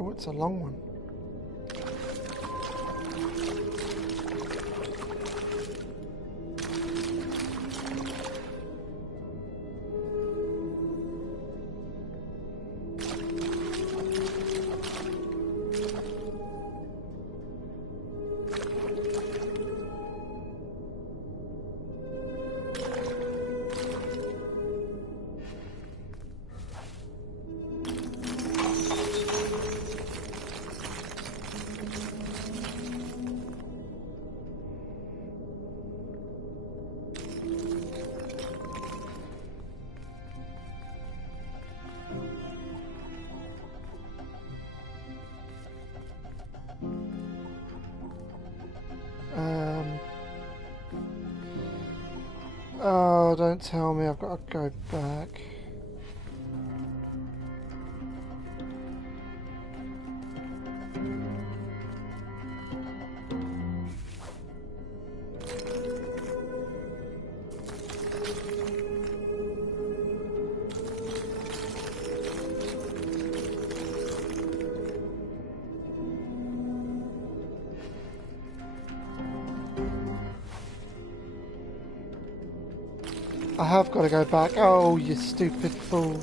Oh, it's a long one. Oh, don't tell me I've got to go back. I have got to go back. Oh, you stupid fool.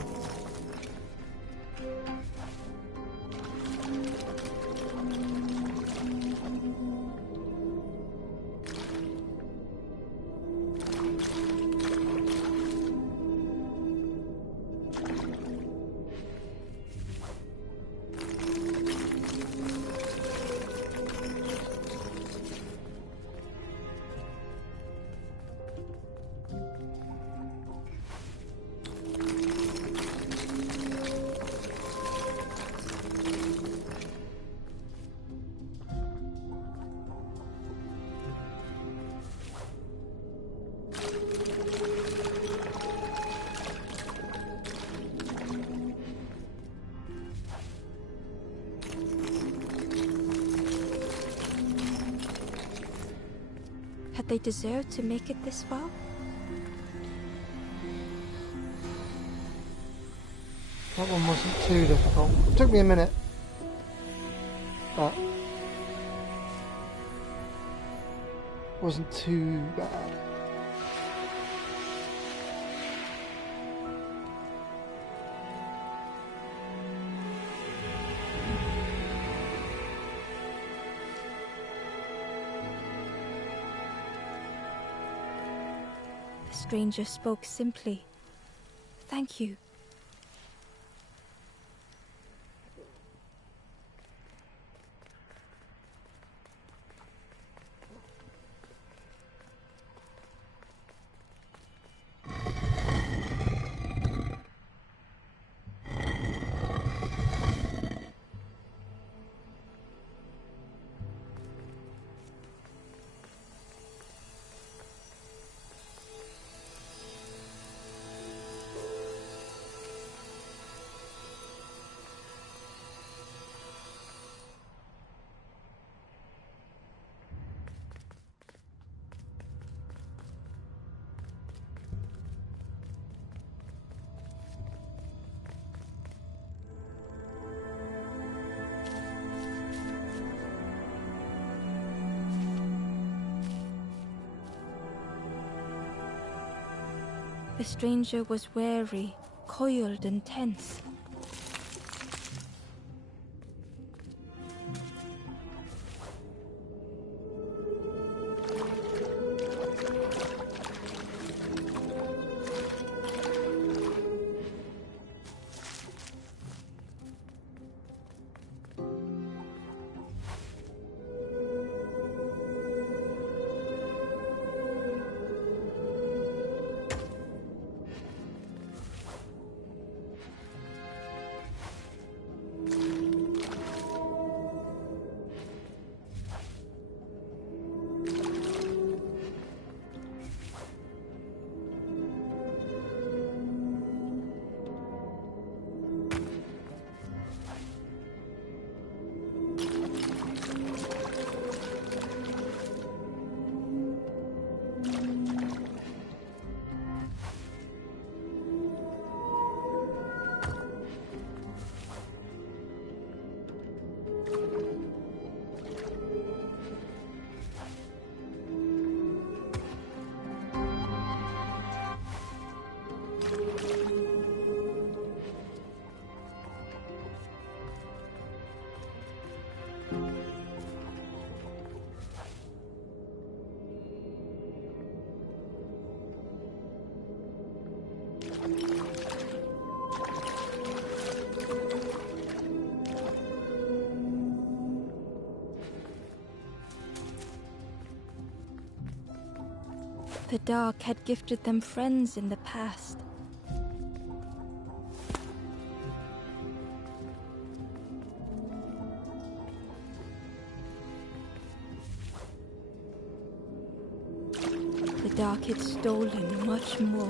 they deserve to make it this far? That one wasn't too difficult. It took me a minute, but wasn't too bad. The stranger spoke simply. Thank you. The stranger was wary, coiled and tense. The dark had gifted them friends in the past. The dark had stolen much more.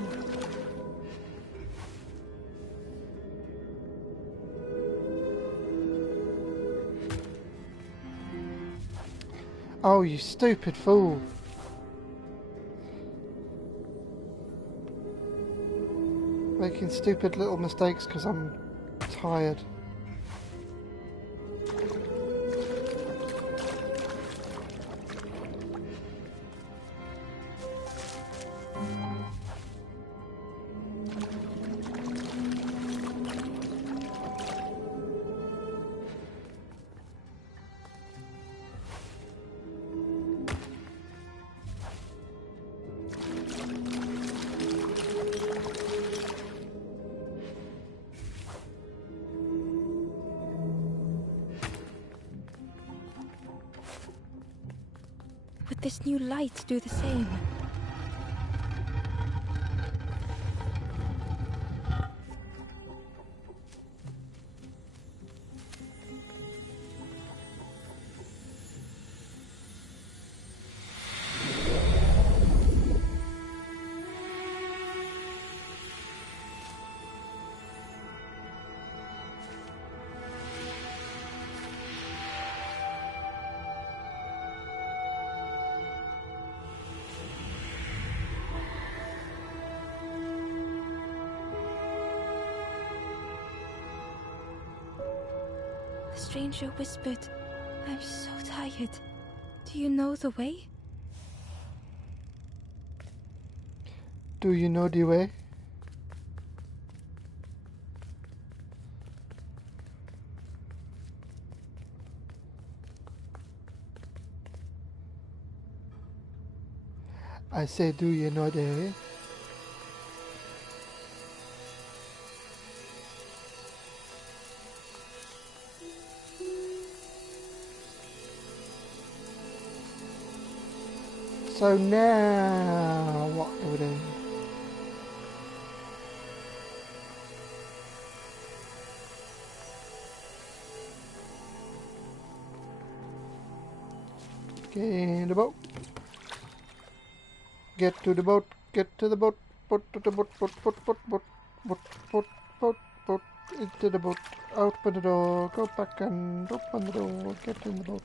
Oh, you stupid fool. Making stupid little mistakes because I'm tired. Would this new light do the same? The stranger whispered, "I'm so tired. Do you know the way?" Do you know the way? I say, do you know the way? So now, what do we do? Get in the boat. Get to the boat. Get to the boat. Boat to the boat. Boat. Boat. Boat. Boat. Boat. Boat. Boat. Boat. Into the boat. Open the door. Go back and open the door. Get in the boat.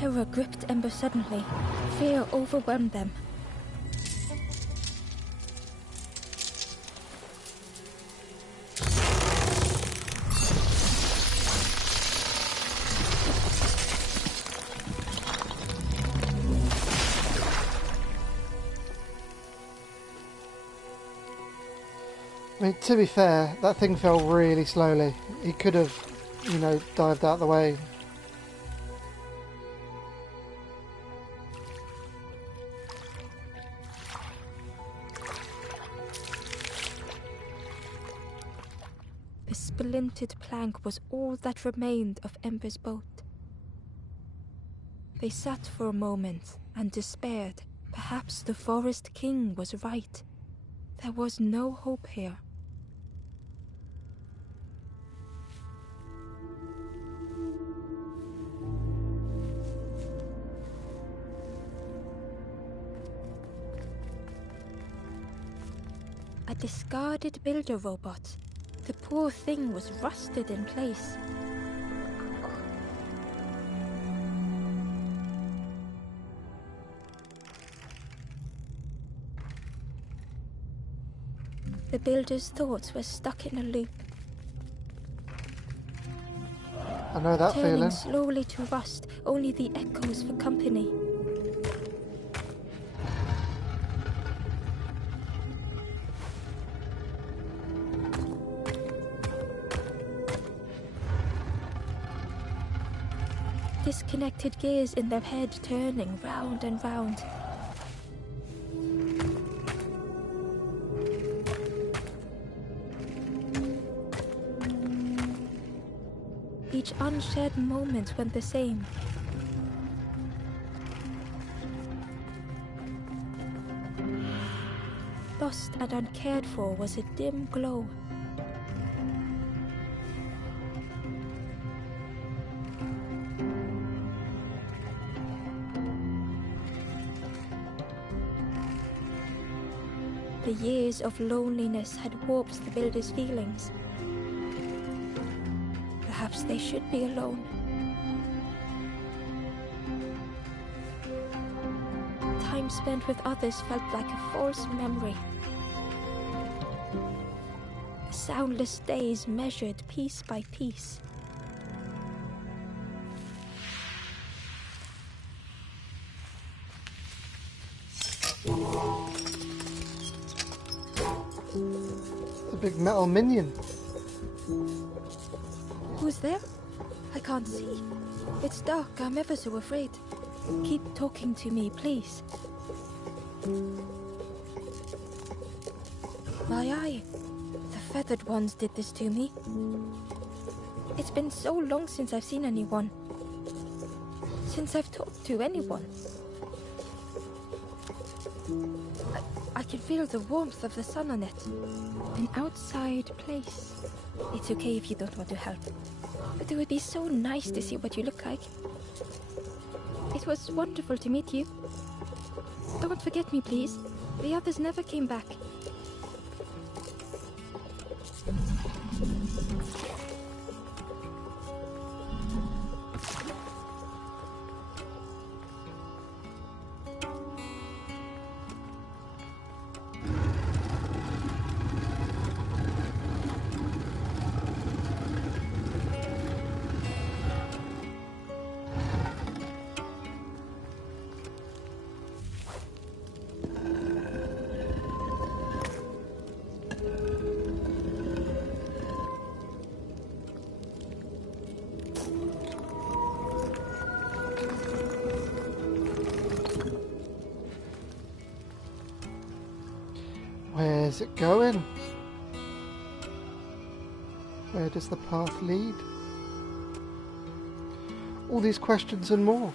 Terror gripped Ember suddenly. Fear overwhelmed them. I mean, to be fair, that thing fell really slowly. He could have, dived out the way. The splintered plank was all that remained of Ember's boat. They sat for a moment and despaired. Perhaps the Forest King was right. There was no hope here. A discarded builder robot. The poor thing was rusted in place. The builder's thoughts were stuck in a loop. I know that Turning feeling. slowly to rust, only the echoes for company. Disconnected gears in their head turning round and round. Each unshared moment went the same. Lost and uncared for was a dim glow. The years of loneliness had warped the builder's feelings. Perhaps they should be alone. Time spent with others felt like a false memory. The soundless days measured piece by piece. big metal minion. Who's there? I can't see. It's dark, I'm ever so afraid. Keep talking to me, please. My eye. The feathered ones did this to me. It's been so long since I've seen anyone. Since I've talked to anyone. I can feel the warmth of the sun on it. An outside place. It's okay if you don't want to help. But it would be so nice to see what you look like. It was wonderful to meet you. Don't forget me, please. The others never came back. Where's it going? Where does the path lead? All these questions and more.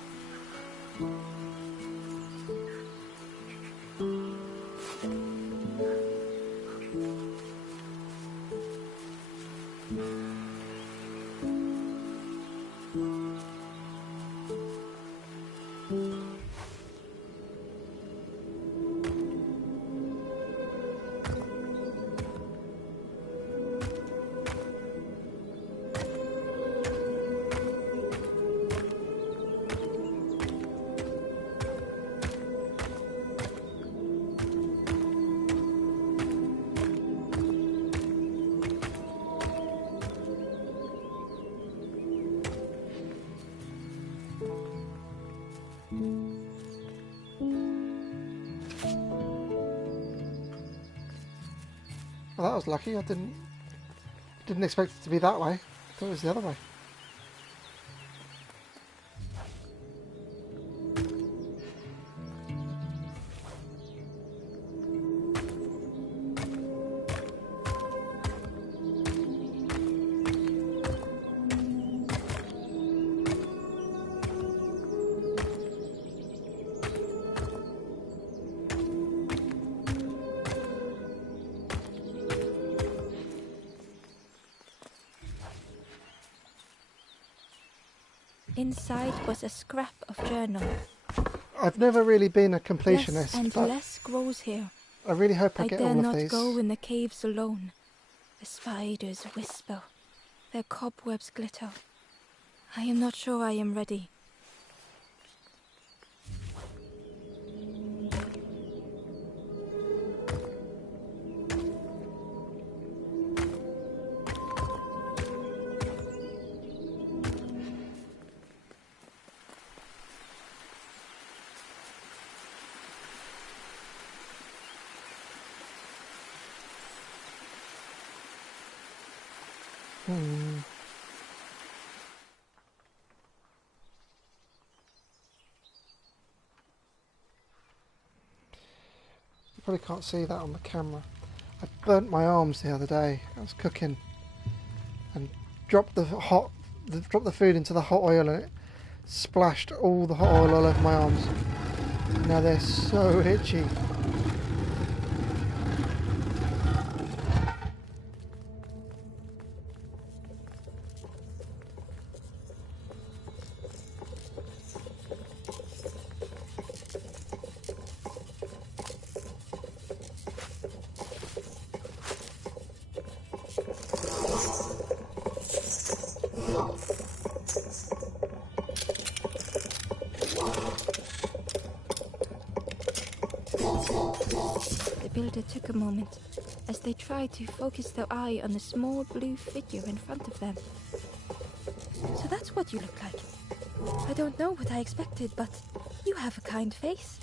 Well, that was lucky. I didn't expect it to be that way. I thought it was the other way. Inside was a scrap of journal. I've never really been a completionist. Less and less grows here. I really hope I get all of these. I dare not go in the caves alone. The spiders whisper. Their cobwebs glitter. I am not sure I am ready. You probably can't see that on the camera. I burnt my arms the other day. I was cooking and dropped the food into the hot oil and it splashed all the hot oil all over my arms. Now they're so itchy. The builder took a moment as they tried to focus their eye on the small blue figure in front of them. So that's what you look like. I don't know what I expected, but you have a kind face.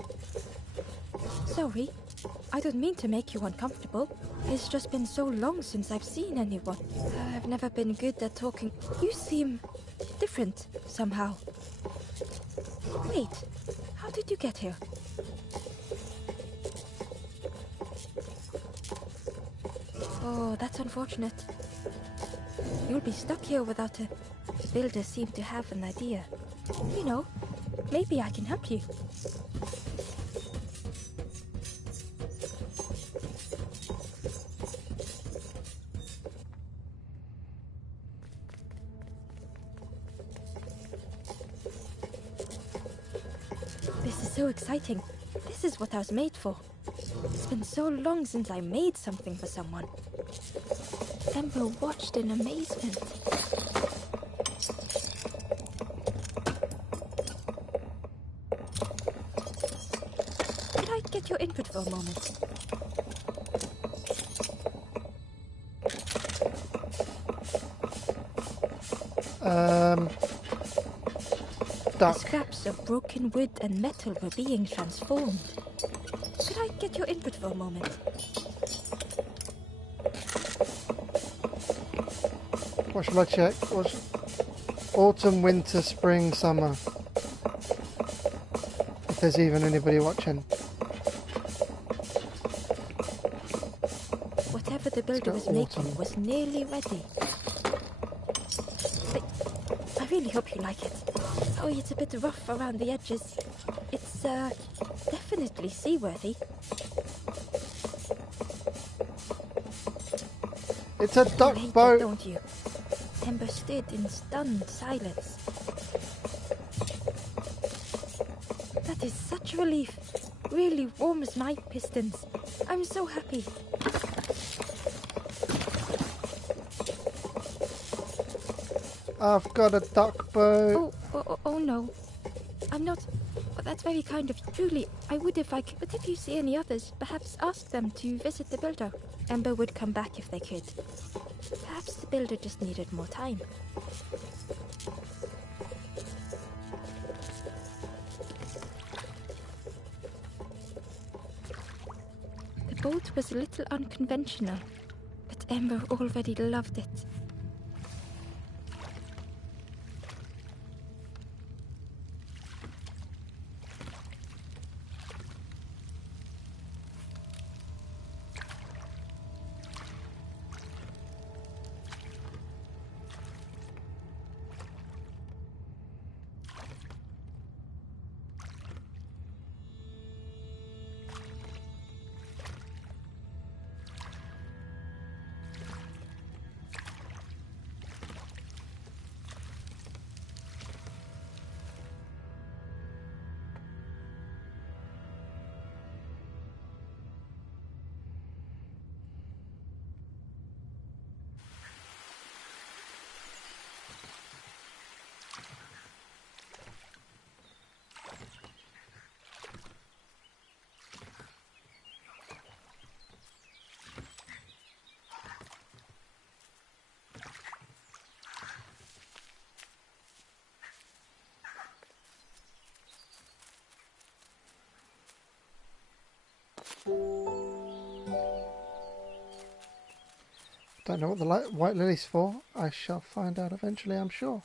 Sorry, I don't mean to make you uncomfortable. It's just been so long since I've seen anyone. I've never been good at talking. You seem different somehow. Wait, how did you get here? Oh, that's unfortunate. You'll be stuck here without a... The builders seem to have an idea. You know, maybe I can help you. This is so exciting. This is what I was made for. It's been so long since I made something for someone. Ember watched in amazement. Could I get your input for a moment? The scraps of broken wood and metal were being transformed. Could I get your input for a moment? What shall I check? Autumn, winter, spring, summer. If there's even anybody watching. Whatever the builder was making was nearly ready. I really hope you like it. Oh, it's a bit rough around the edges. It's, definitely seaworthy. It's a duck boat! Don't you? Ember stood in stunned silence. That is such a relief. Really warms my pistons. I'm so happy. I've got a duck boat. Oh no. I'm not... Well, that's very kind of you. Truly, I would if I could. But if you see any others, perhaps ask them to visit the builder. Ember would come back if they could. Perhaps the builder just needed more time. The boat was a little unconventional, but Ember already loved it. Don't know what the white lily's for. I shall find out eventually, I'm sure.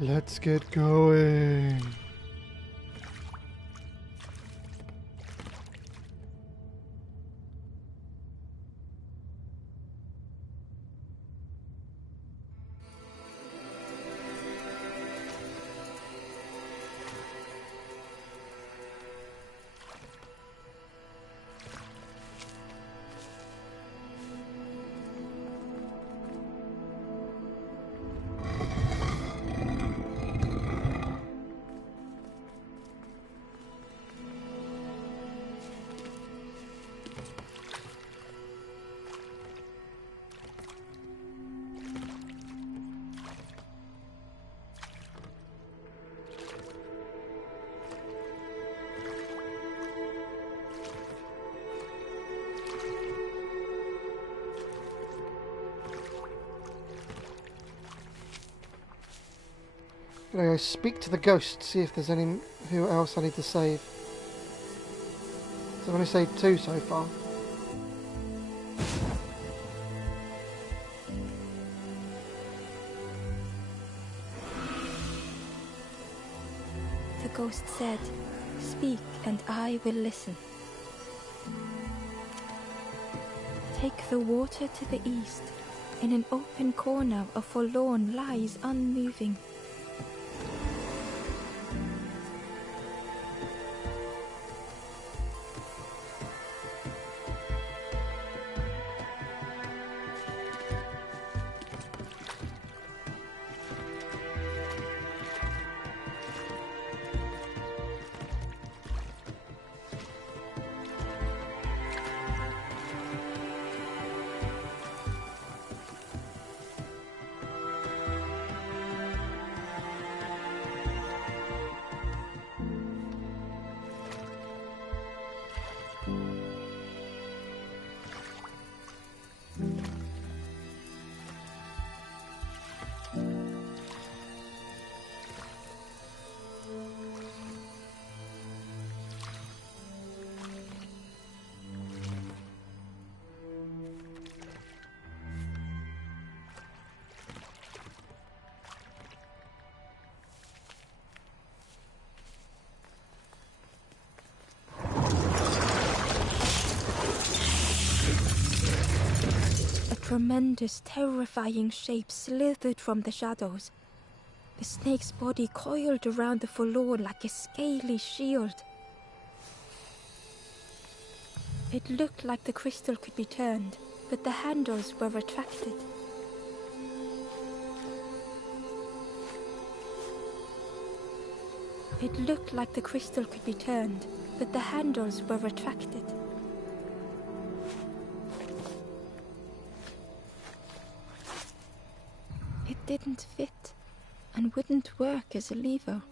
Let's get going. Should I speak to the ghost, see if there's any who else I need to save? So I've only saved 2 so far. The ghost said, "Speak and I will listen. Take the water to the east. In an open corner, a forlorn lies unmoving. Tremendous, terrifying shape slithered from the shadows. The snake's body coiled around the forlorn like a scaly shield. It looked like the crystal could be turned, but the handles were retracted. It looked like the crystal could be turned, but the handles were retracted. It didn't fit and wouldn't work as a lever.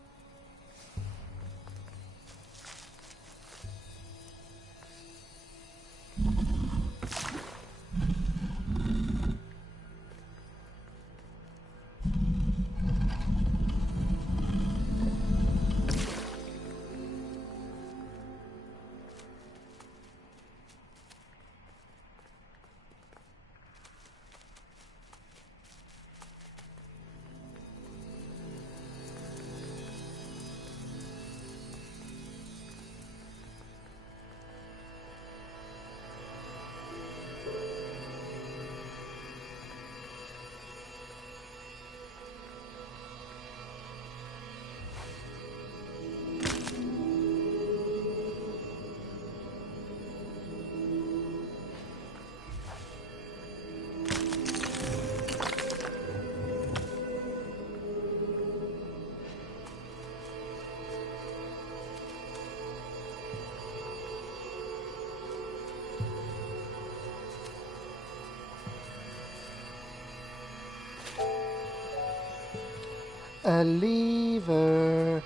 A lever.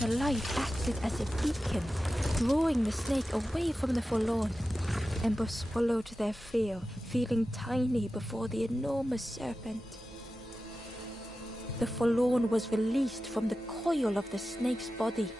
The light acted as a beacon, drawing the snake away from the forlorn. Ember swallowed their fear, feeling tiny before the enormous serpent. The forlorn was released from the coil of the snake's body.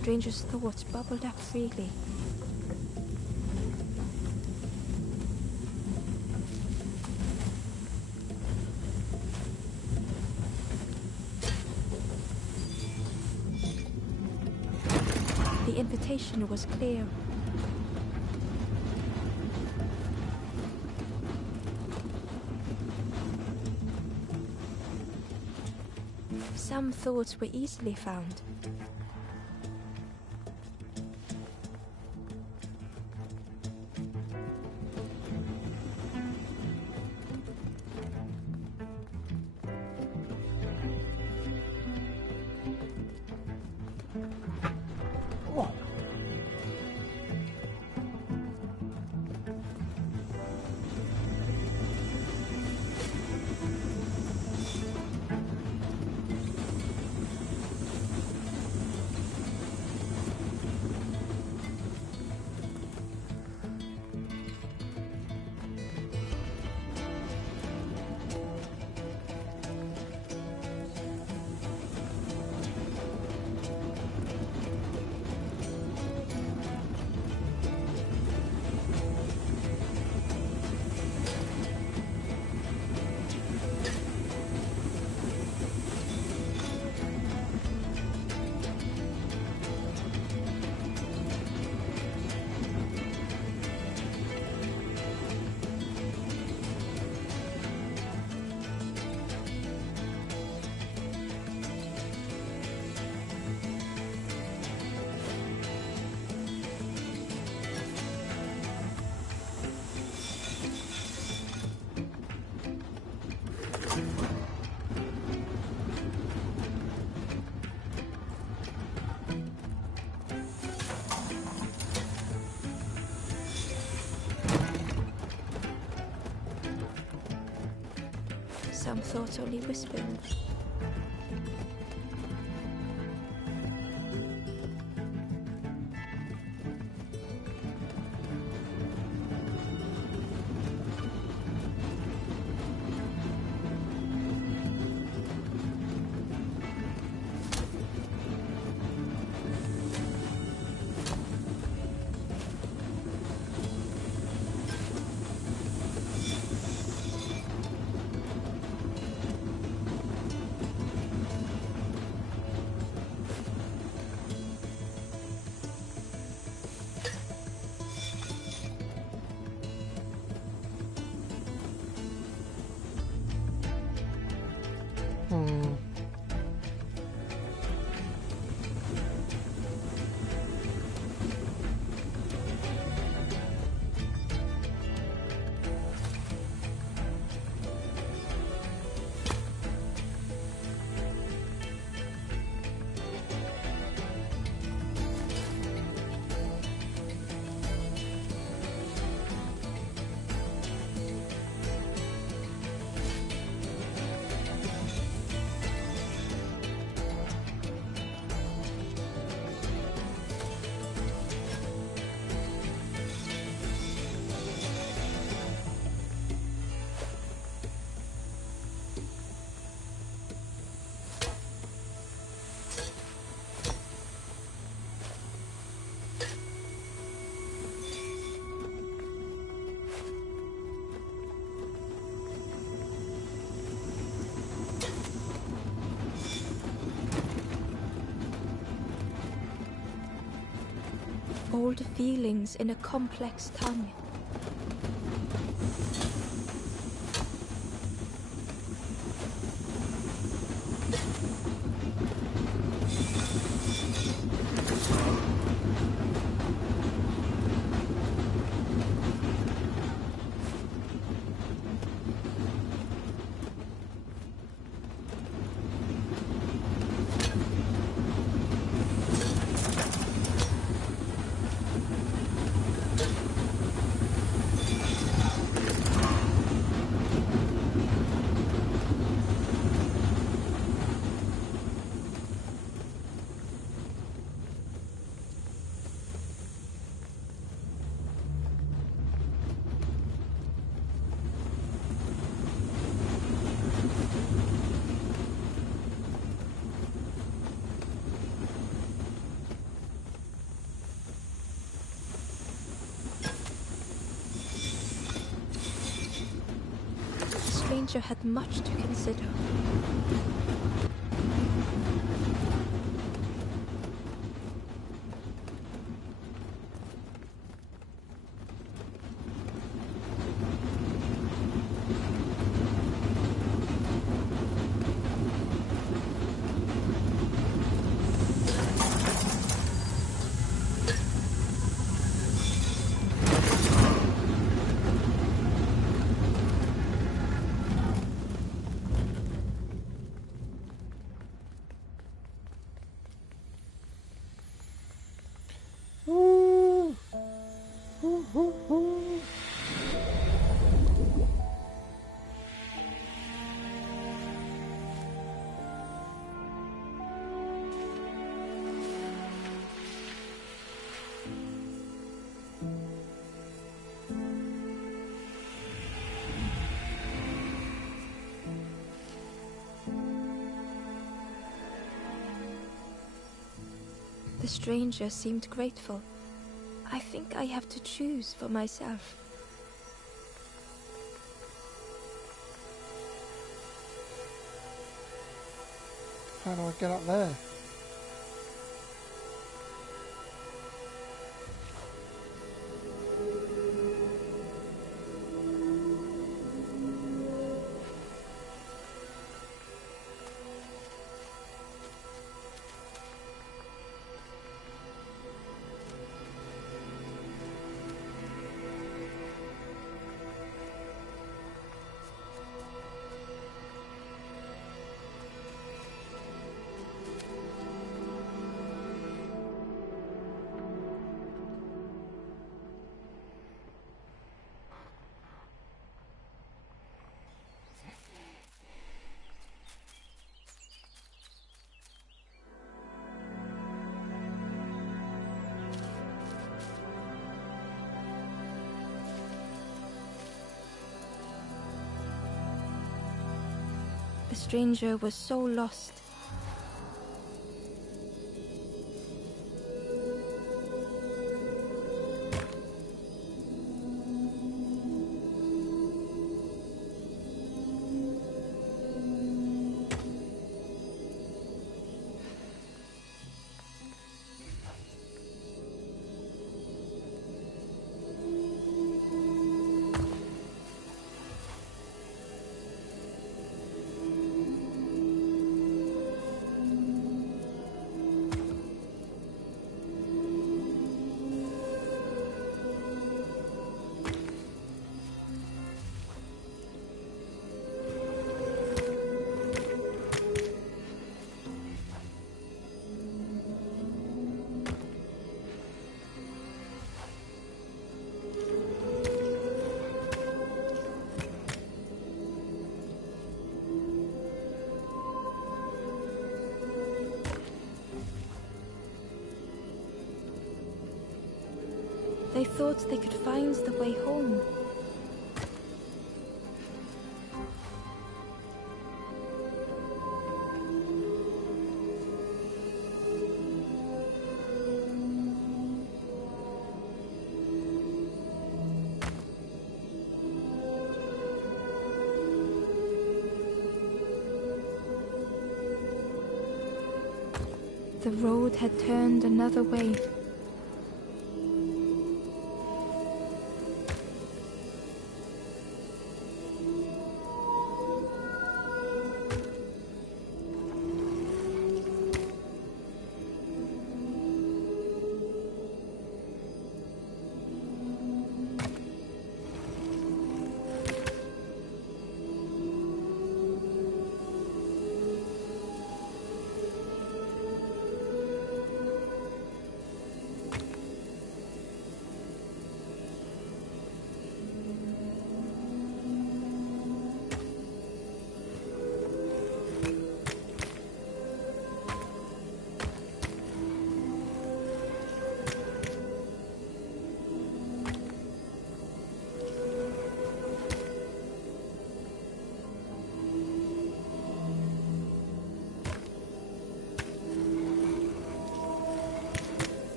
stranger's thoughts bubbled up freely. The invitation was clear. Some thoughts were easily found. Some thoughts only whispered. Old feelings in a complex tongue. stranger had much to consider. Ooh. Ooh, ooh, ooh. The stranger seemed grateful. I think I have to choose for myself. How do I get up there? The stranger was so lost. They thought they could find the way home. The road had turned another way.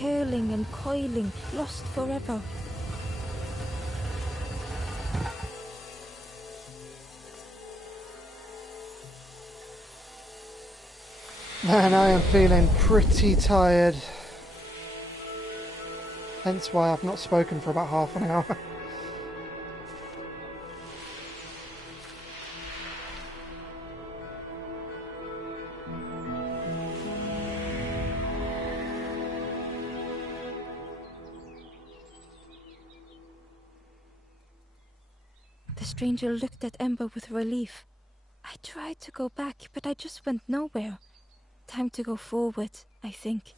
Curling and coiling, lost forever. Man, I am feeling pretty tired. Hence why I've not spoken for about half an hour. The stranger looked at Ember with relief. I tried to go back, but I just went nowhere. Time to go forward, I think.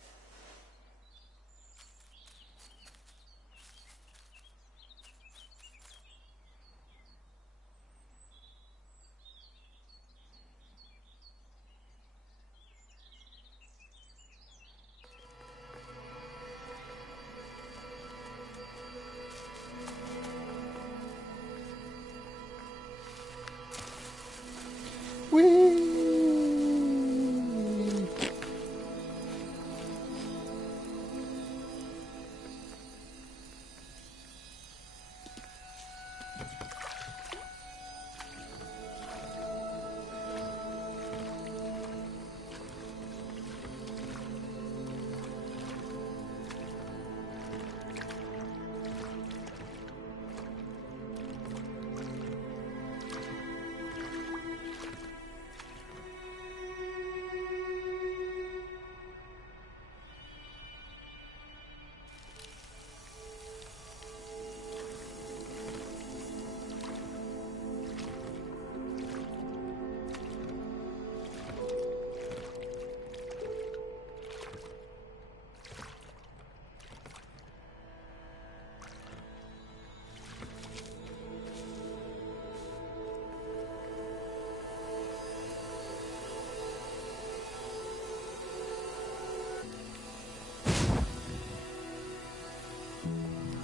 Whee!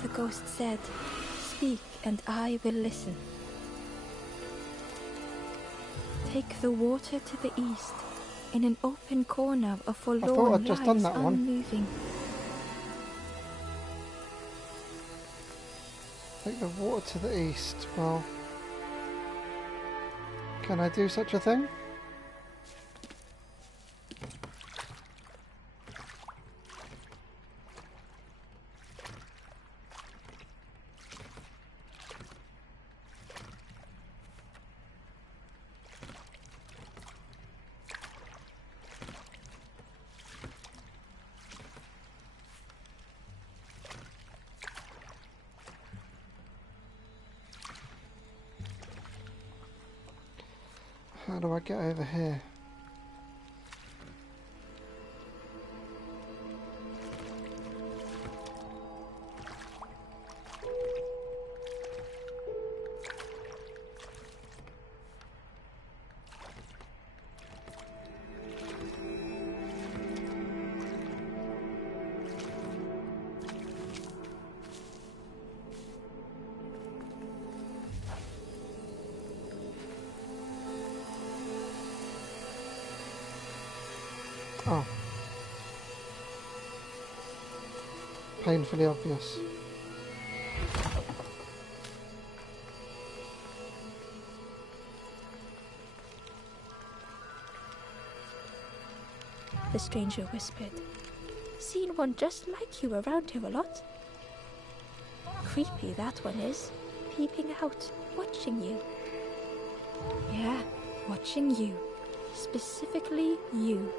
The ghost said, "Speak and I will listen." Take the water to the east. In an open corner, a forlorn I'd just done lies that one. unmoving. Take the water to the east. Well, can I do such a thing? How do I get over here? Oh. Painfully obvious. The stranger whispered. Seen one just like you around here a lot. Creepy that one is. Peeping out, watching you. Yeah, watching you. Specifically you.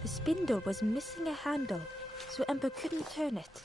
The spindle was missing a handle, so Ember couldn't turn it.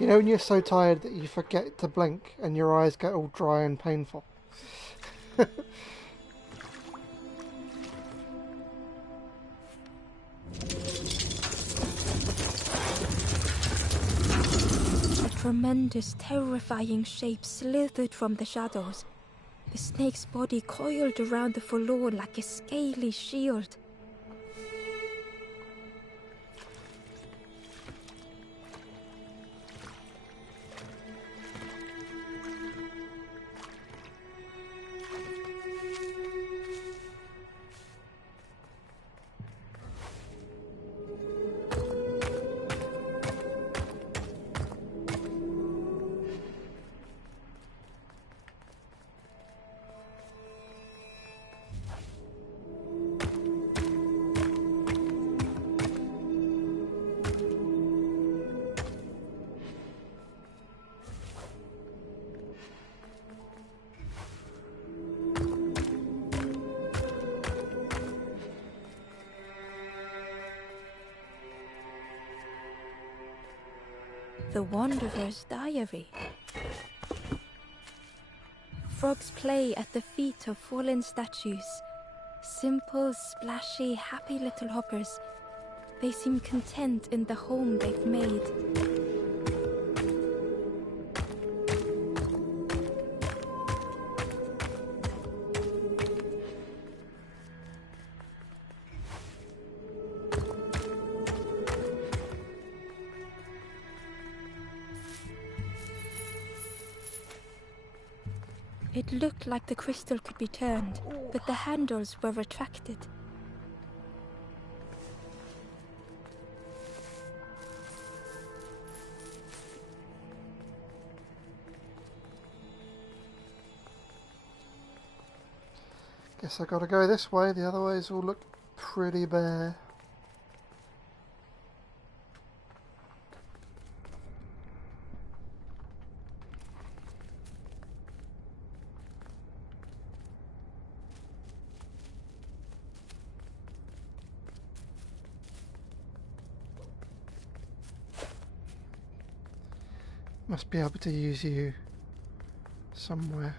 You know when you're so tired that you forget to blink and your eyes get all dry and painful? A tremendous, terrifying shape slithered from the shadows. The snake's body coiled around the forlorn like a scaly shield. The Wanderer's Diary. Frogs play at the feet of fallen statues. Simple, splashy, happy little hoppers. They seem content in the home they've made. It looked like the crystal could be turned, but the handles were retracted. Guess I gotta go this way, the other ways all look pretty bare. Must be able to use you somewhere.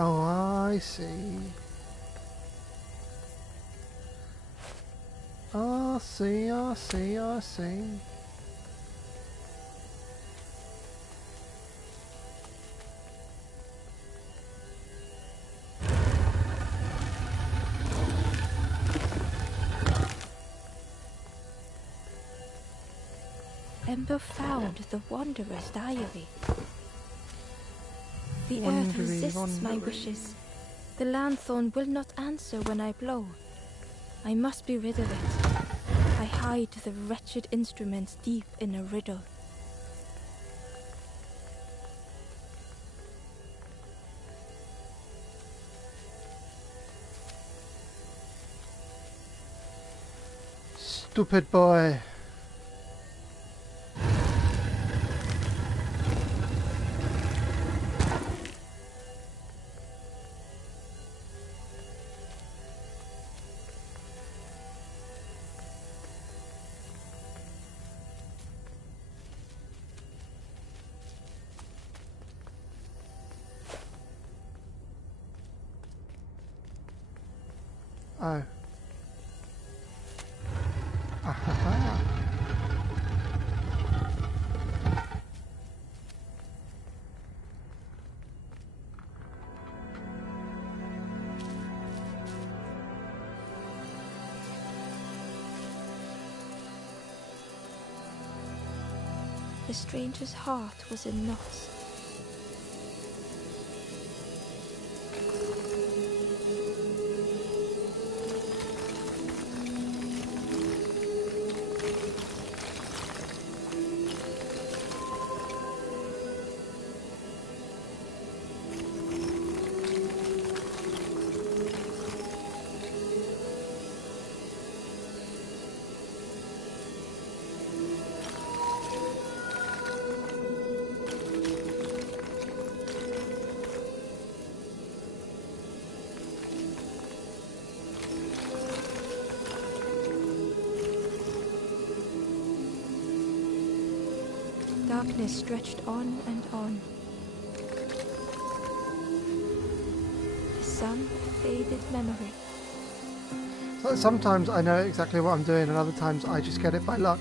Oh, I see. I see, I see, I see. Ember found the Wanderer's Diary. The earth Wondery, resists my wondery. wishes. The lanthorn will not answer when I blow. I must be rid of it. I hide the wretched instrument deep in a riddle. Stupid boy. Oh. Ahaha. The stranger's heart was in knots. darkness stretched on and on. Some faded memory. So sometimes I know exactly what I'm doing, and other times I just get it by luck.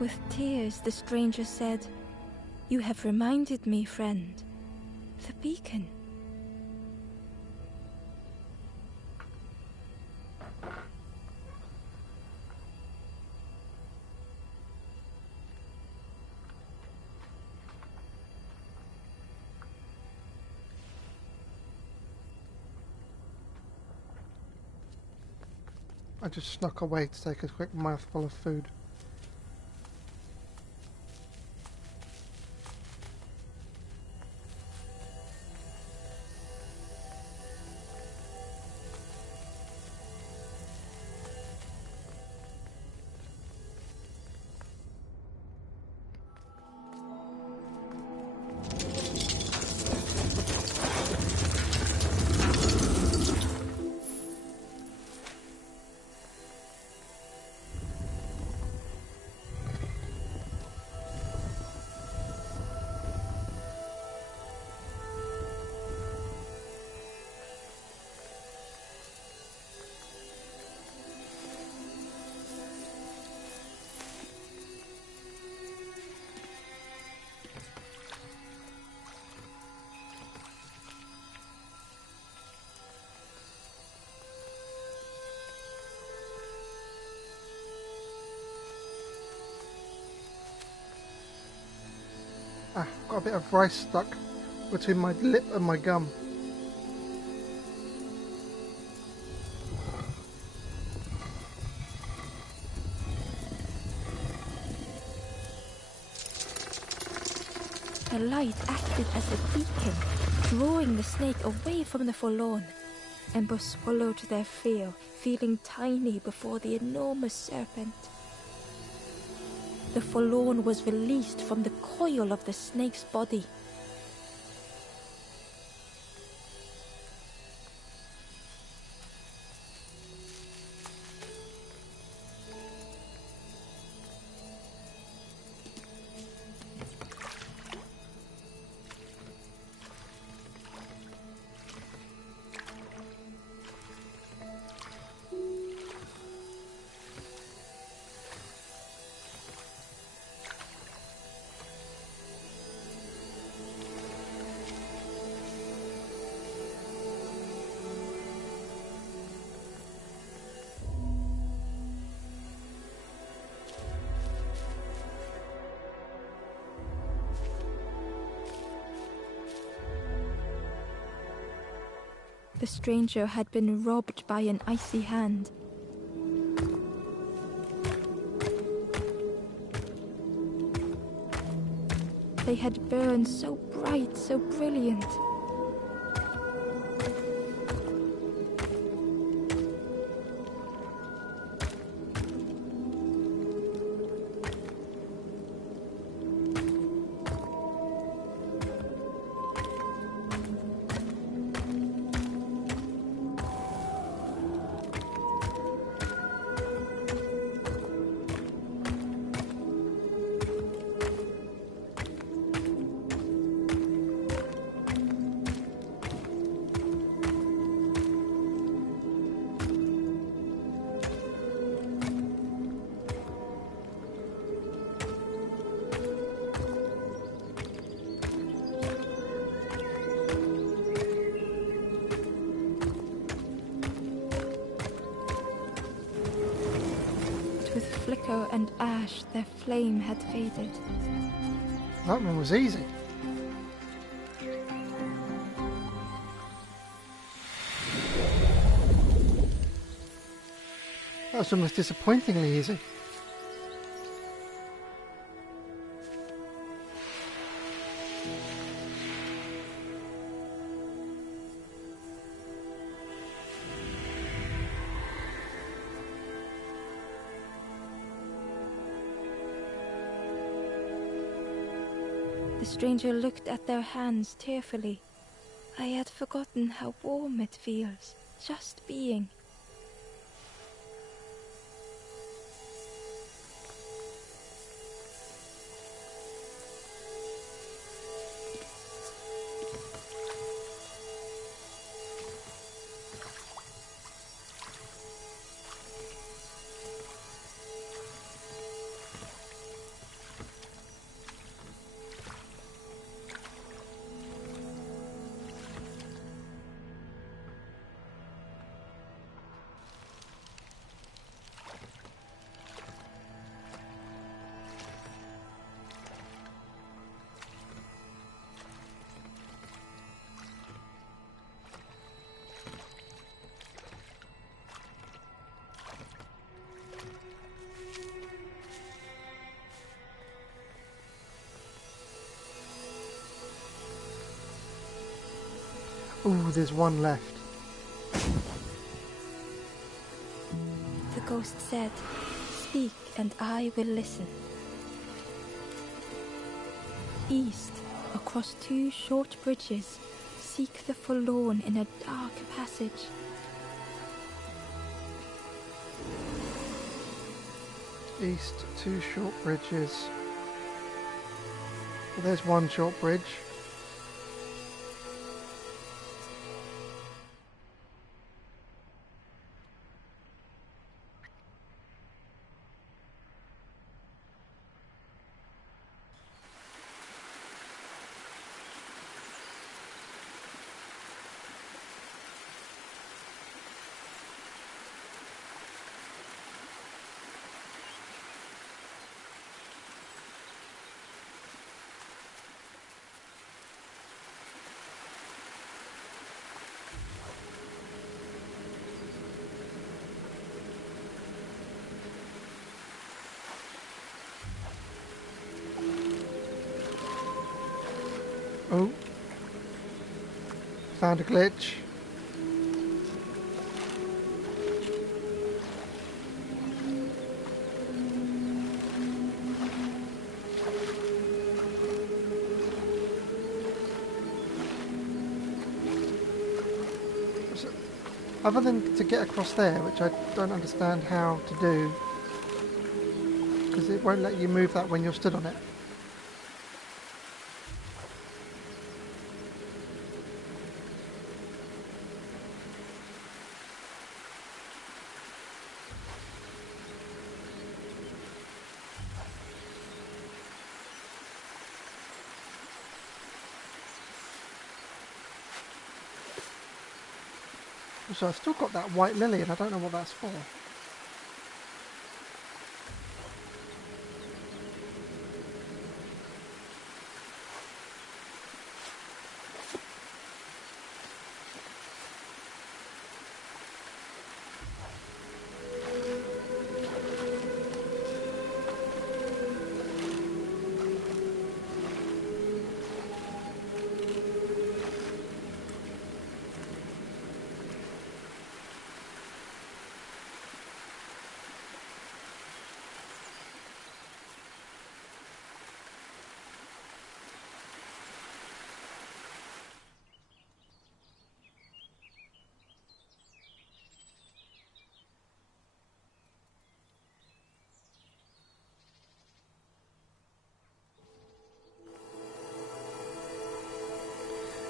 With tears, the stranger said, "You have reminded me, friend. The beacon." I just snuck away to take a quick mouthful of food. Ah, got a bit of rice stuck between my lip and my gum. The light acted as a beacon, drawing the snake away from the forlorn. Ember swallowed their fear, feeling tiny before the enormous serpent. The forlorn was released from the coil of the snake's body. The stranger had been robbed by an icy hand. They had burned so bright, so brilliant. Flicker and ash, their flame had faded. That one was easy. That was almost disappointingly easy. stranger looked at their hands tearfully. I had forgotten how warm it feels, just being. Ooh, there's one left. The ghost said, "Speak and I will listen." East, across 2 short bridges, seek the forlorn in a dark passage. East, 2 short bridges. Well, there's one short bridge. Oh, found a glitch. Other than to get across there, which I don't understand how to do, because it won't let you move that when you're stood on it. So I've still got that white lily and I don't know what that's for.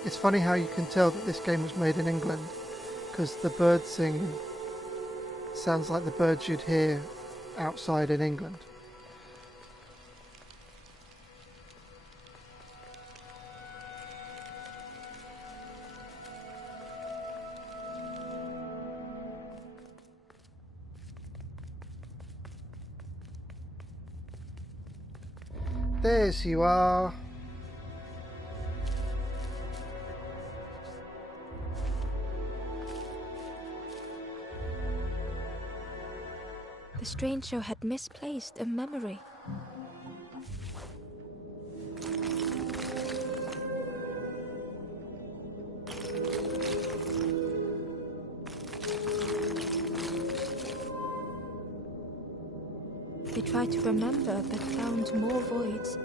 It's funny how you can tell that this game was made in England, because the bird singing sounds like the birds you'd hear outside in England. There you are. The stranger had misplaced a memory. They tried to remember but found more voids.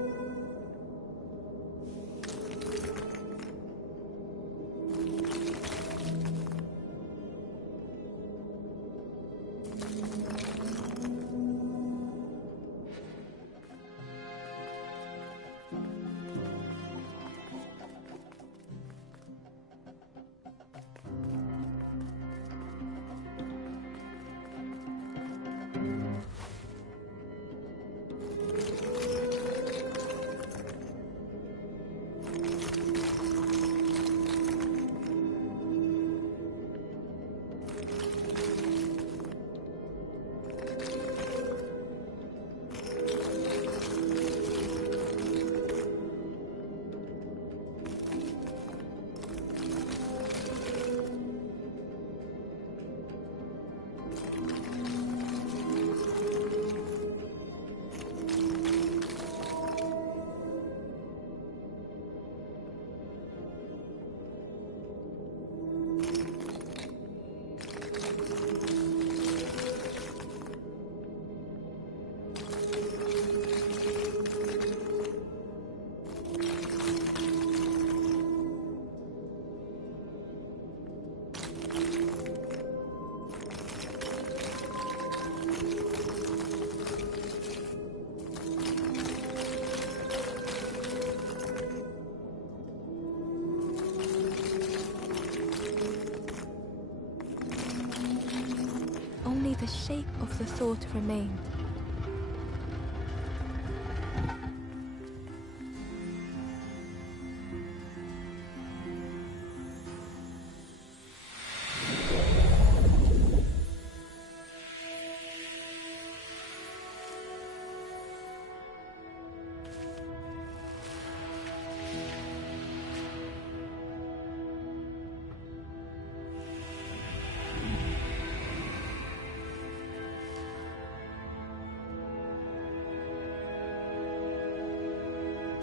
Only the shape of the thought remained.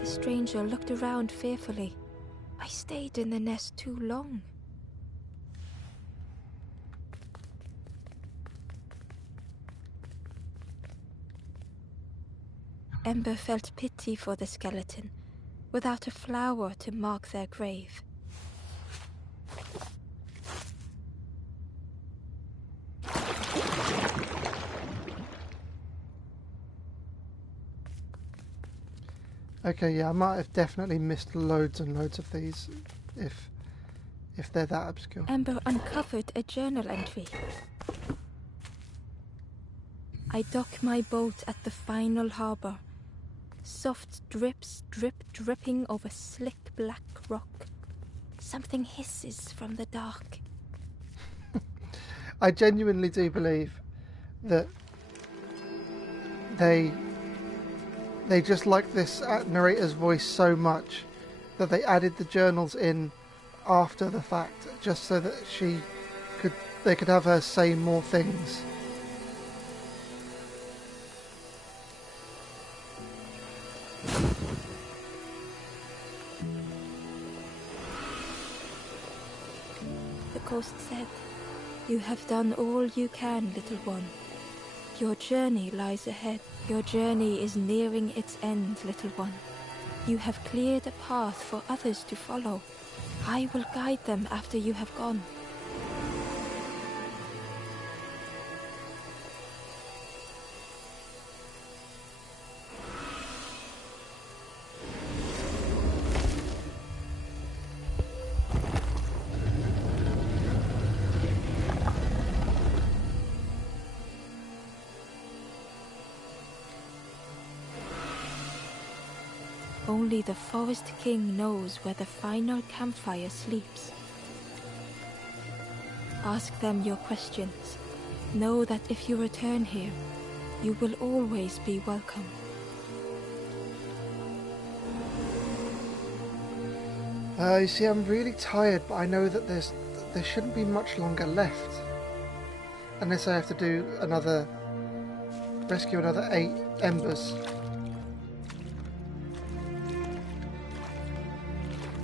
The stranger looked around fearfully. I stayed in the nest too long. Ember felt pity for the skeleton, without a flower to mark their grave. Okay, yeah, I might have definitely missed loads and loads of these if they're that obscure. Ember uncovered a journal entry. I dock my boat at the final harbor. Soft drips dripping over slick black rock. Something hisses from the dark. I genuinely do believe that they just like this narrator's voice so much that they added the journals in after the fact, just so that they could have her say more things. The ghost said, "You have done all you can, little one. Your journey lies ahead. Your journey is nearing its end, little one. You have cleared a path for others to follow. I will guide them after you have gone." Only the Forest King knows where the final campfire sleeps. Ask them your questions. Know that if you return here, you will always be welcome. You see, I'm really tired, but I know that there shouldn't be much longer left. Unless I have to do rescue another 8 embers.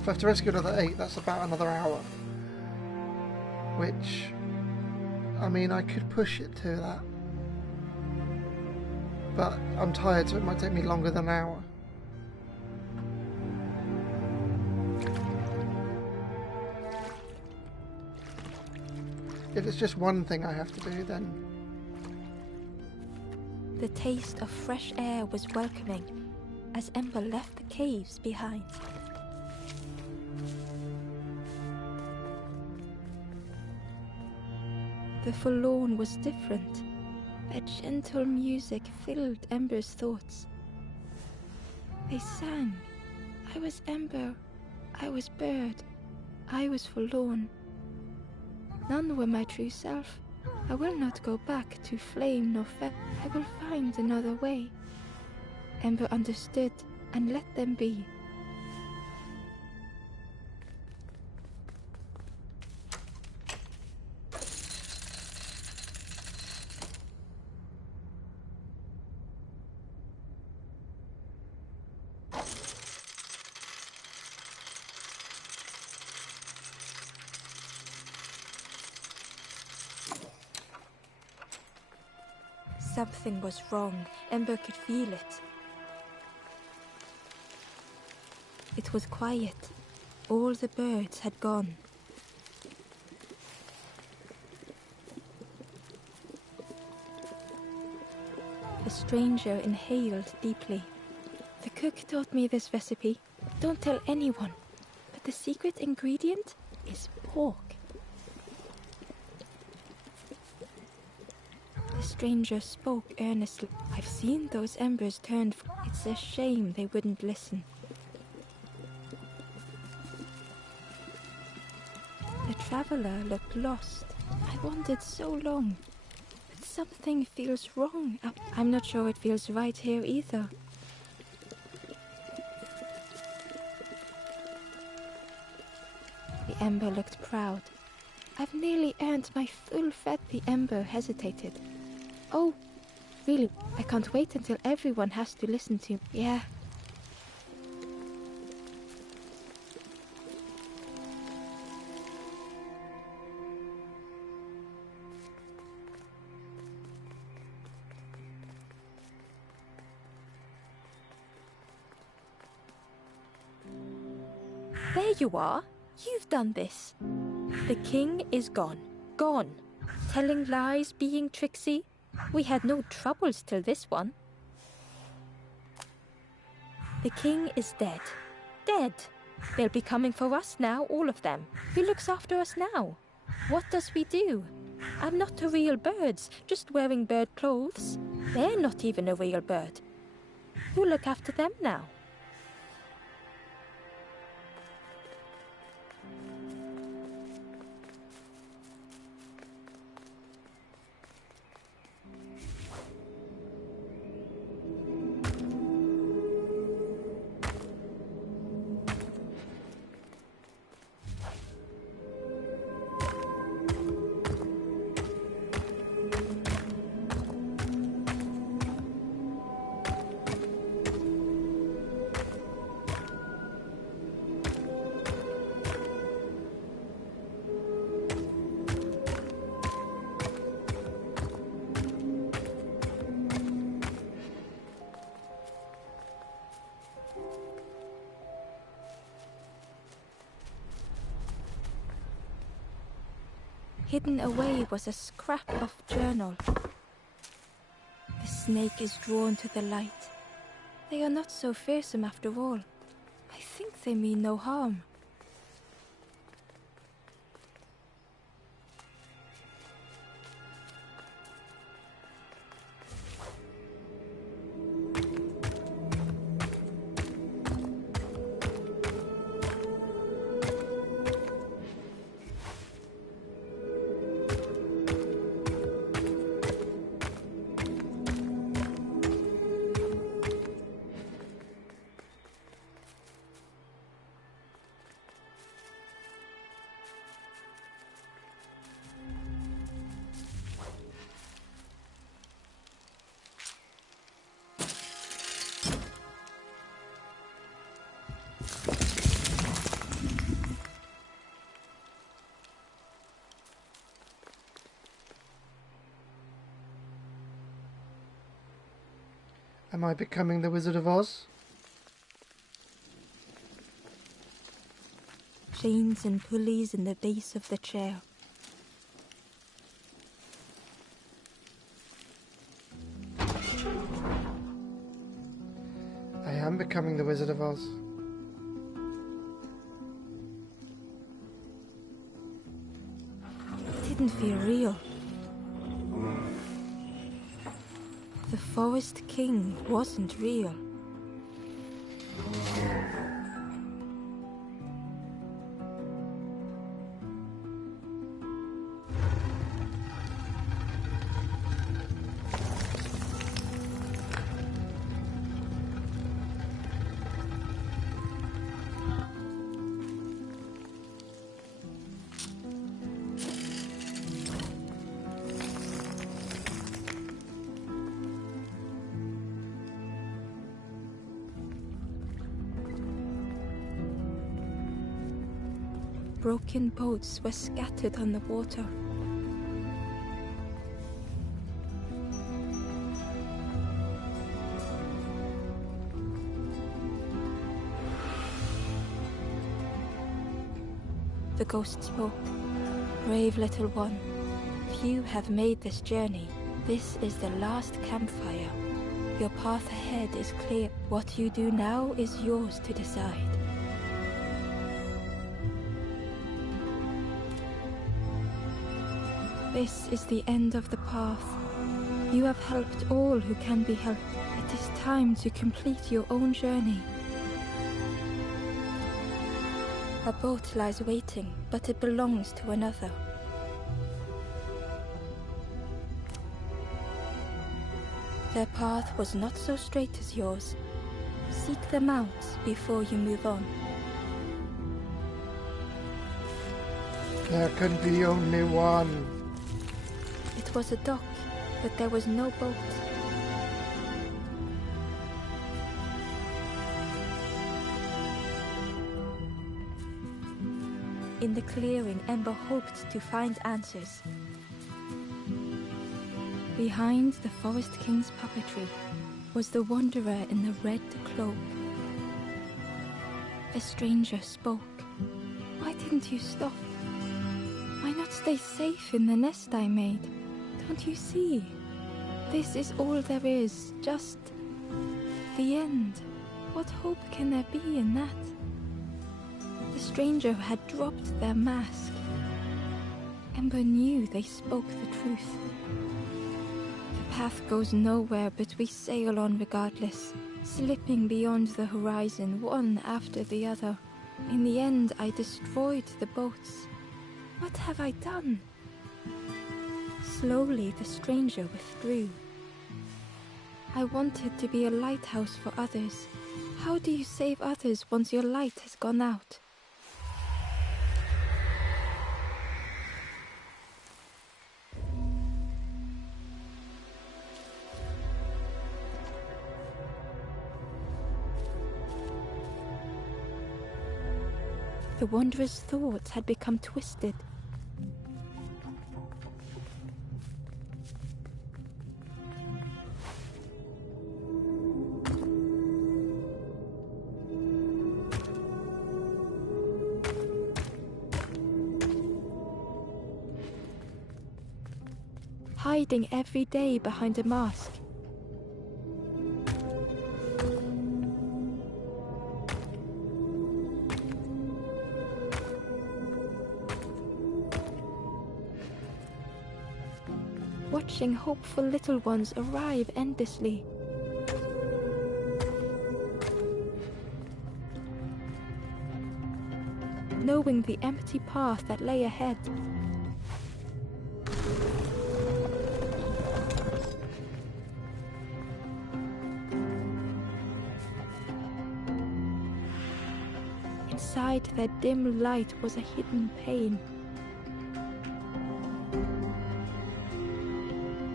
If I have to rescue another 8, that's about another hour. Which, I mean, I could push it to that. But I'm tired, so it might take me longer than an hour. If it's just one thing I have to do, then The taste of fresh air was welcoming as Ember left the caves behind. The forlorn was different. A gentle music filled Ember's thoughts. They sang. I was Ember. I was bird. I was forlorn. None were my true self. I will not go back to flame nor fire. I will find another way. Ember understood and let them be. Something was wrong. Ember could feel it. It was quiet. All the birds had gone. The stranger inhaled deeply. The cook taught me this recipe. Don't tell anyone. But the secret ingredient is pork. The stranger spoke earnestly. I've seen those embers turned. It's a shame they wouldn't listen. The traveler looked lost. I wandered so long. But something feels wrong. I'm not sure it feels right here either. The ember looked proud. I've nearly earned my full fed. The ember hesitated. Oh, really? I can't wait until everyone has to listen to me. Yeah. There you are. You've done this. The king is gone. Gone. Telling lies, being tricksy. We had no troubles till this one. The king is dead. Dead. They'll be coming for us now, all of them. Who looks after us now? What does we do? I'm not a real bird, just wearing bird clothes. They're not even a real bird. Who look after them now? Hidden away was a scrap of journal. The snake is drawn to the light. They are not so fearsome after all. I think they mean no harm. Am I becoming the Wizard of Oz? Chains and pulleys in the base of the chair. am becoming the Wizard of Oz. It didn't feel real. The Forest King wasn't real. Broken boats were scattered on the water. The ghost spoke. Brave little one, few have made this journey. This is the last campfire. Your path ahead is clear. What you do now is yours to decide. This is the end of the path. You have helped all who can be helped. It is time to complete your own journey. A boat lies waiting, but it belongs to another. Their path was not so straight as yours. Seek them out before you move on. There can be only one. It was a dock, but there was no boat. In the clearing, Ember hoped to find answers. Behind the Forest King's puppetry was the wanderer in the red cloak. The stranger spoke. Why didn't you stop? Why not stay safe in the nest I made? Don't you see? This is all there is, just the end. What hope can there be in that? The stranger had dropped their mask. Ember knew they spoke the truth. The path goes nowhere, but we sail on regardless, slipping beyond the horizon, one after the other. In the end, I destroyed the boats. What have I done? Slowly, the stranger withdrew. I wanted to be a lighthouse for others. How do you save others once your light has gone out? The wanderer's thoughts had become twisted. Hiding every day behind a mask. Watching hopeful little ones arrive endlessly. Knowing the empty path that lay ahead. Inside their dim light was a hidden pain.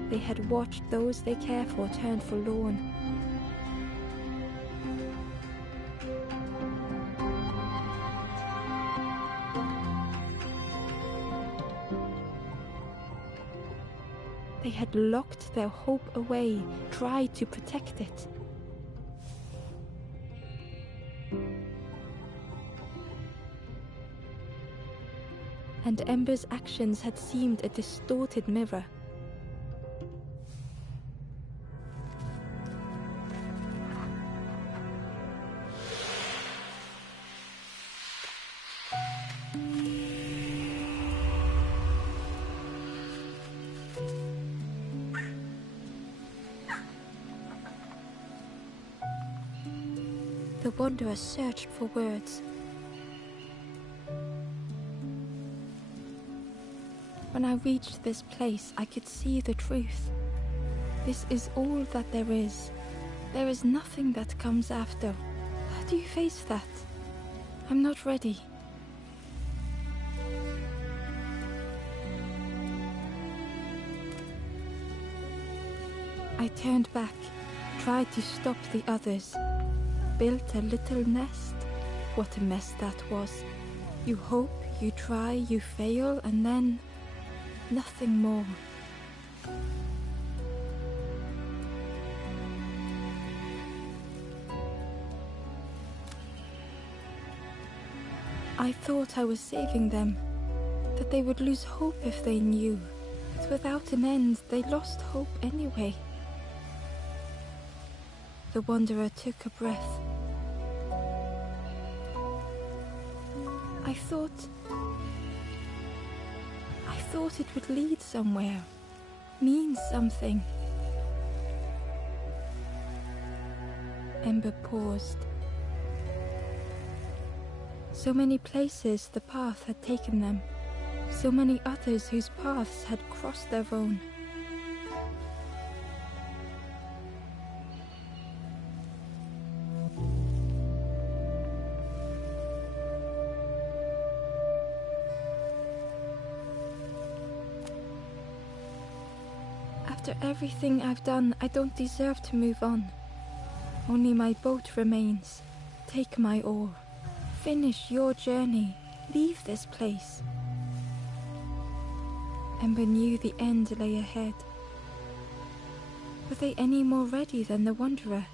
They had watched those they care for turn forlorn. They had locked their hope away, tried to protect it. And Ember's actions had seemed a distorted mirror. The wanderer searched for words. When I reached this place, I could see the truth. This is all that there is. There is nothing that comes after. How do you face that? I'm not ready. I turned back, tried to stop the others. Built a little nest. What a mess that was. You hope, you try, you fail, and then nothing more. I thought I was saving them, that they would lose hope if they knew. But without an end, they lost hope anyway. The wanderer took a breath. I thought it would lead somewhere, mean something. Ember paused. So many places the path had taken them, so many others whose paths had crossed their own. After everything I've done, I don't deserve to move on. Only my boat remains. Take my oar. Finish your journey. Leave this place. Ember knew the end lay ahead. Were they any more ready than the wanderer?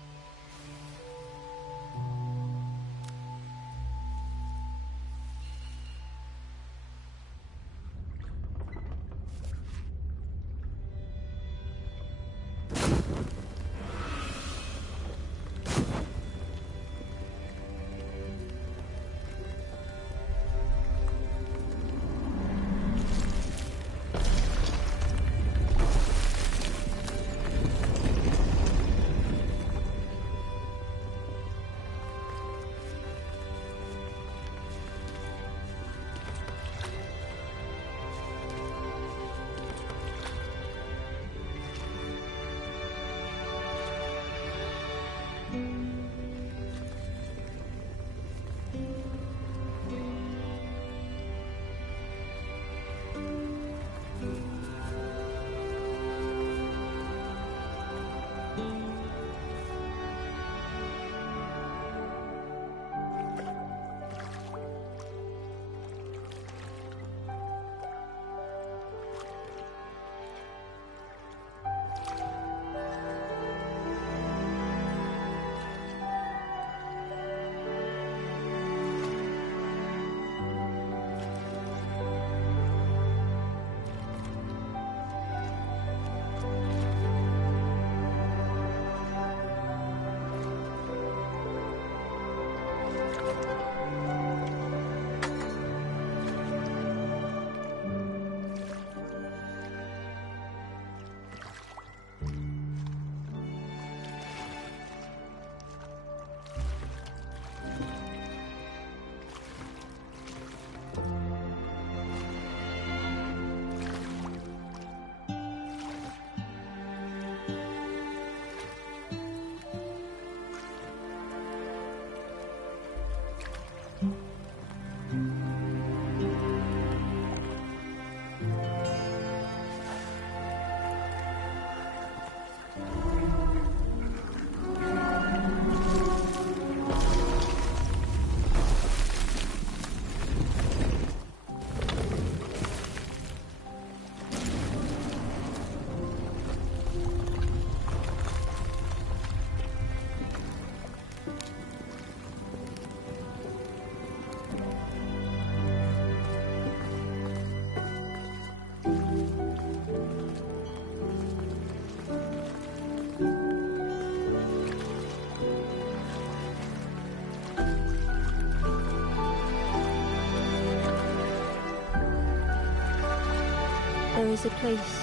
There is a place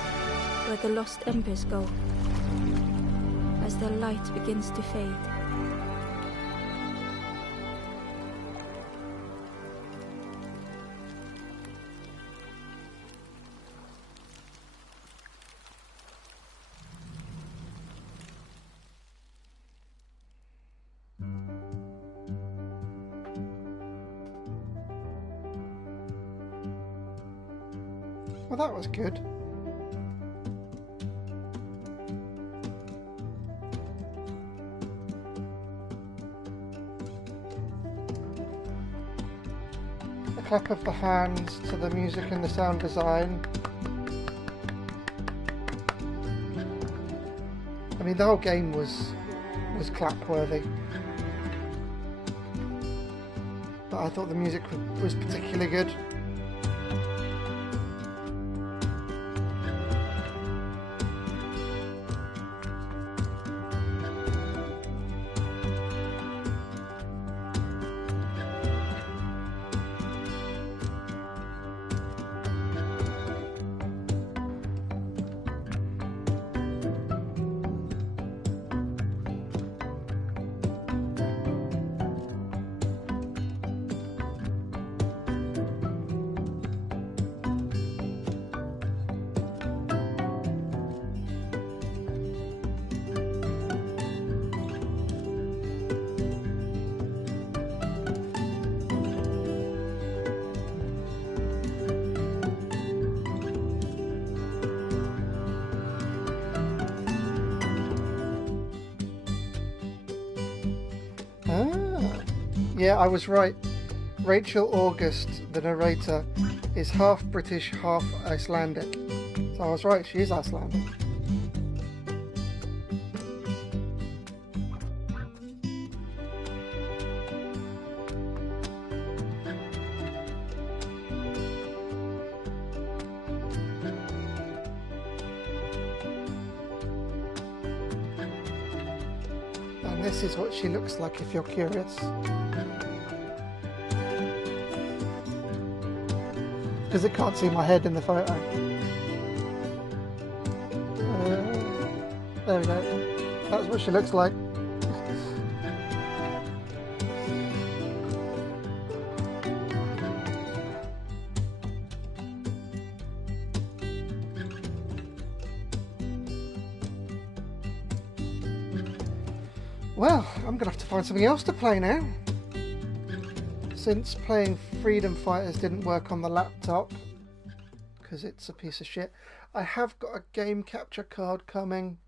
where the lost embers go as their light begins to fade. Well, that was good. A clap of the hands to the music and the sound design. I mean, the whole game was clap-worthy. But I thought the music was particularly good. Yeah, I was right. Rachel August, the narrator, is half British, half Icelandic. So I was right, she is Icelandic. And this is what she looks like if you're curious. Because it can't see my head in the photo. There we go. That's what she looks like. Well, I'm going to have to find something else to play now. Since playing Freedom Fighters didn't work on the laptop, because it's a piece of shit, I have got a game capture card coming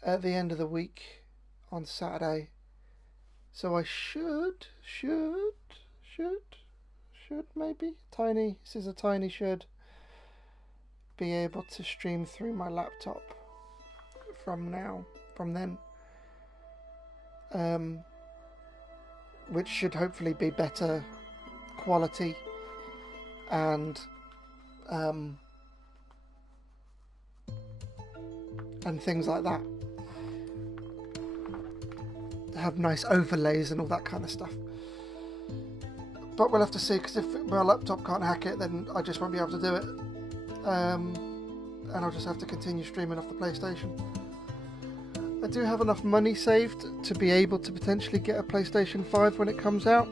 at the end of the week on Saturday. So I should maybe, this is a tiny should, be able to stream through my laptop from then. Which should hopefully be better quality and things like that. Have nice overlays and all that kind of stuff. But we'll have to see, because if my laptop can't hack it, then I just won't be able to do it. And I'll just have to continue streaming off the PlayStation. I do have enough money saved to be able to potentially get a PlayStation 5 when it comes out,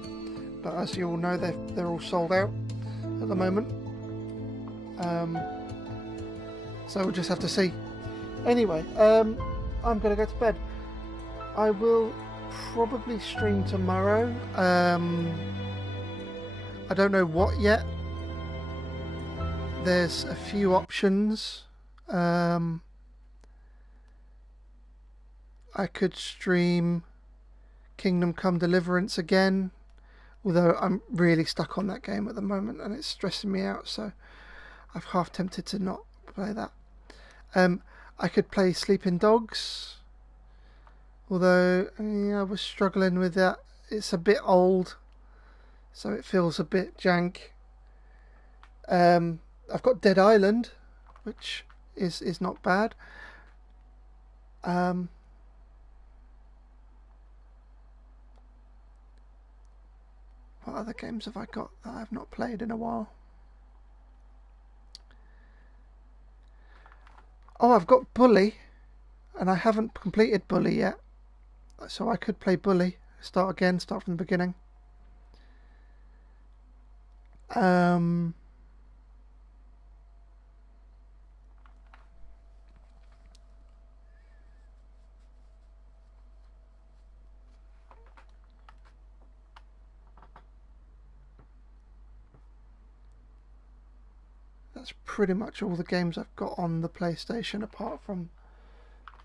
but as you all know, they're all sold out at the moment. So we'll just have to see. Anyway, I'm going to go to bed. I will probably stream tomorrow. I don't know what yet. There's a few options. I could stream Kingdom Come Deliverance again, although I'm really stuck on that game at the moment and it's stressing me out, so I'm half tempted to not play that. I could play Sleeping Dogs, although I was struggling with that. It's a bit old, so it feels a bit jank. I've got Dead Island, which is not bad. What other games have I got that I've not played in a while? Oh, I've got Bully, and I haven't completed Bully yet. So I could play Bully, start from the beginning. that's pretty much all the games I've got on the PlayStation, apart from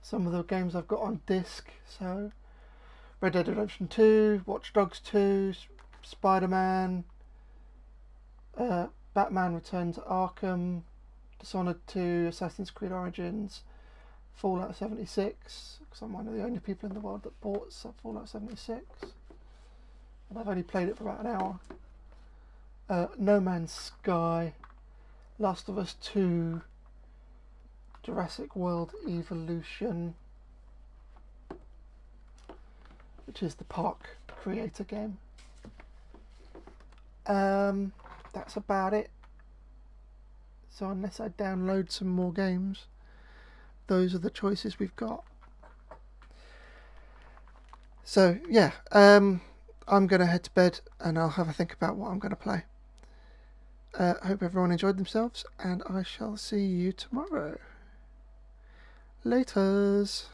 some of the games I've got on disc. So Red Dead Redemption 2, Watch Dogs 2, Spider-Man, Batman Returns to Arkham, Dishonored 2, Assassin's Creed Origins, Fallout 76, because I'm one of the only people in the world that bought Fallout 76, and I've only played it for about an hour. No Man's Sky, Last of Us 2, Jurassic World Evolution, which is the Park Creator game. That's about it. So unless I download some more games, those are the choices we've got. So yeah, I'm going to head to bed and I'll have a think about what I'm going to play. Hope everyone enjoyed themselves, and I shall see you tomorrow. Laters.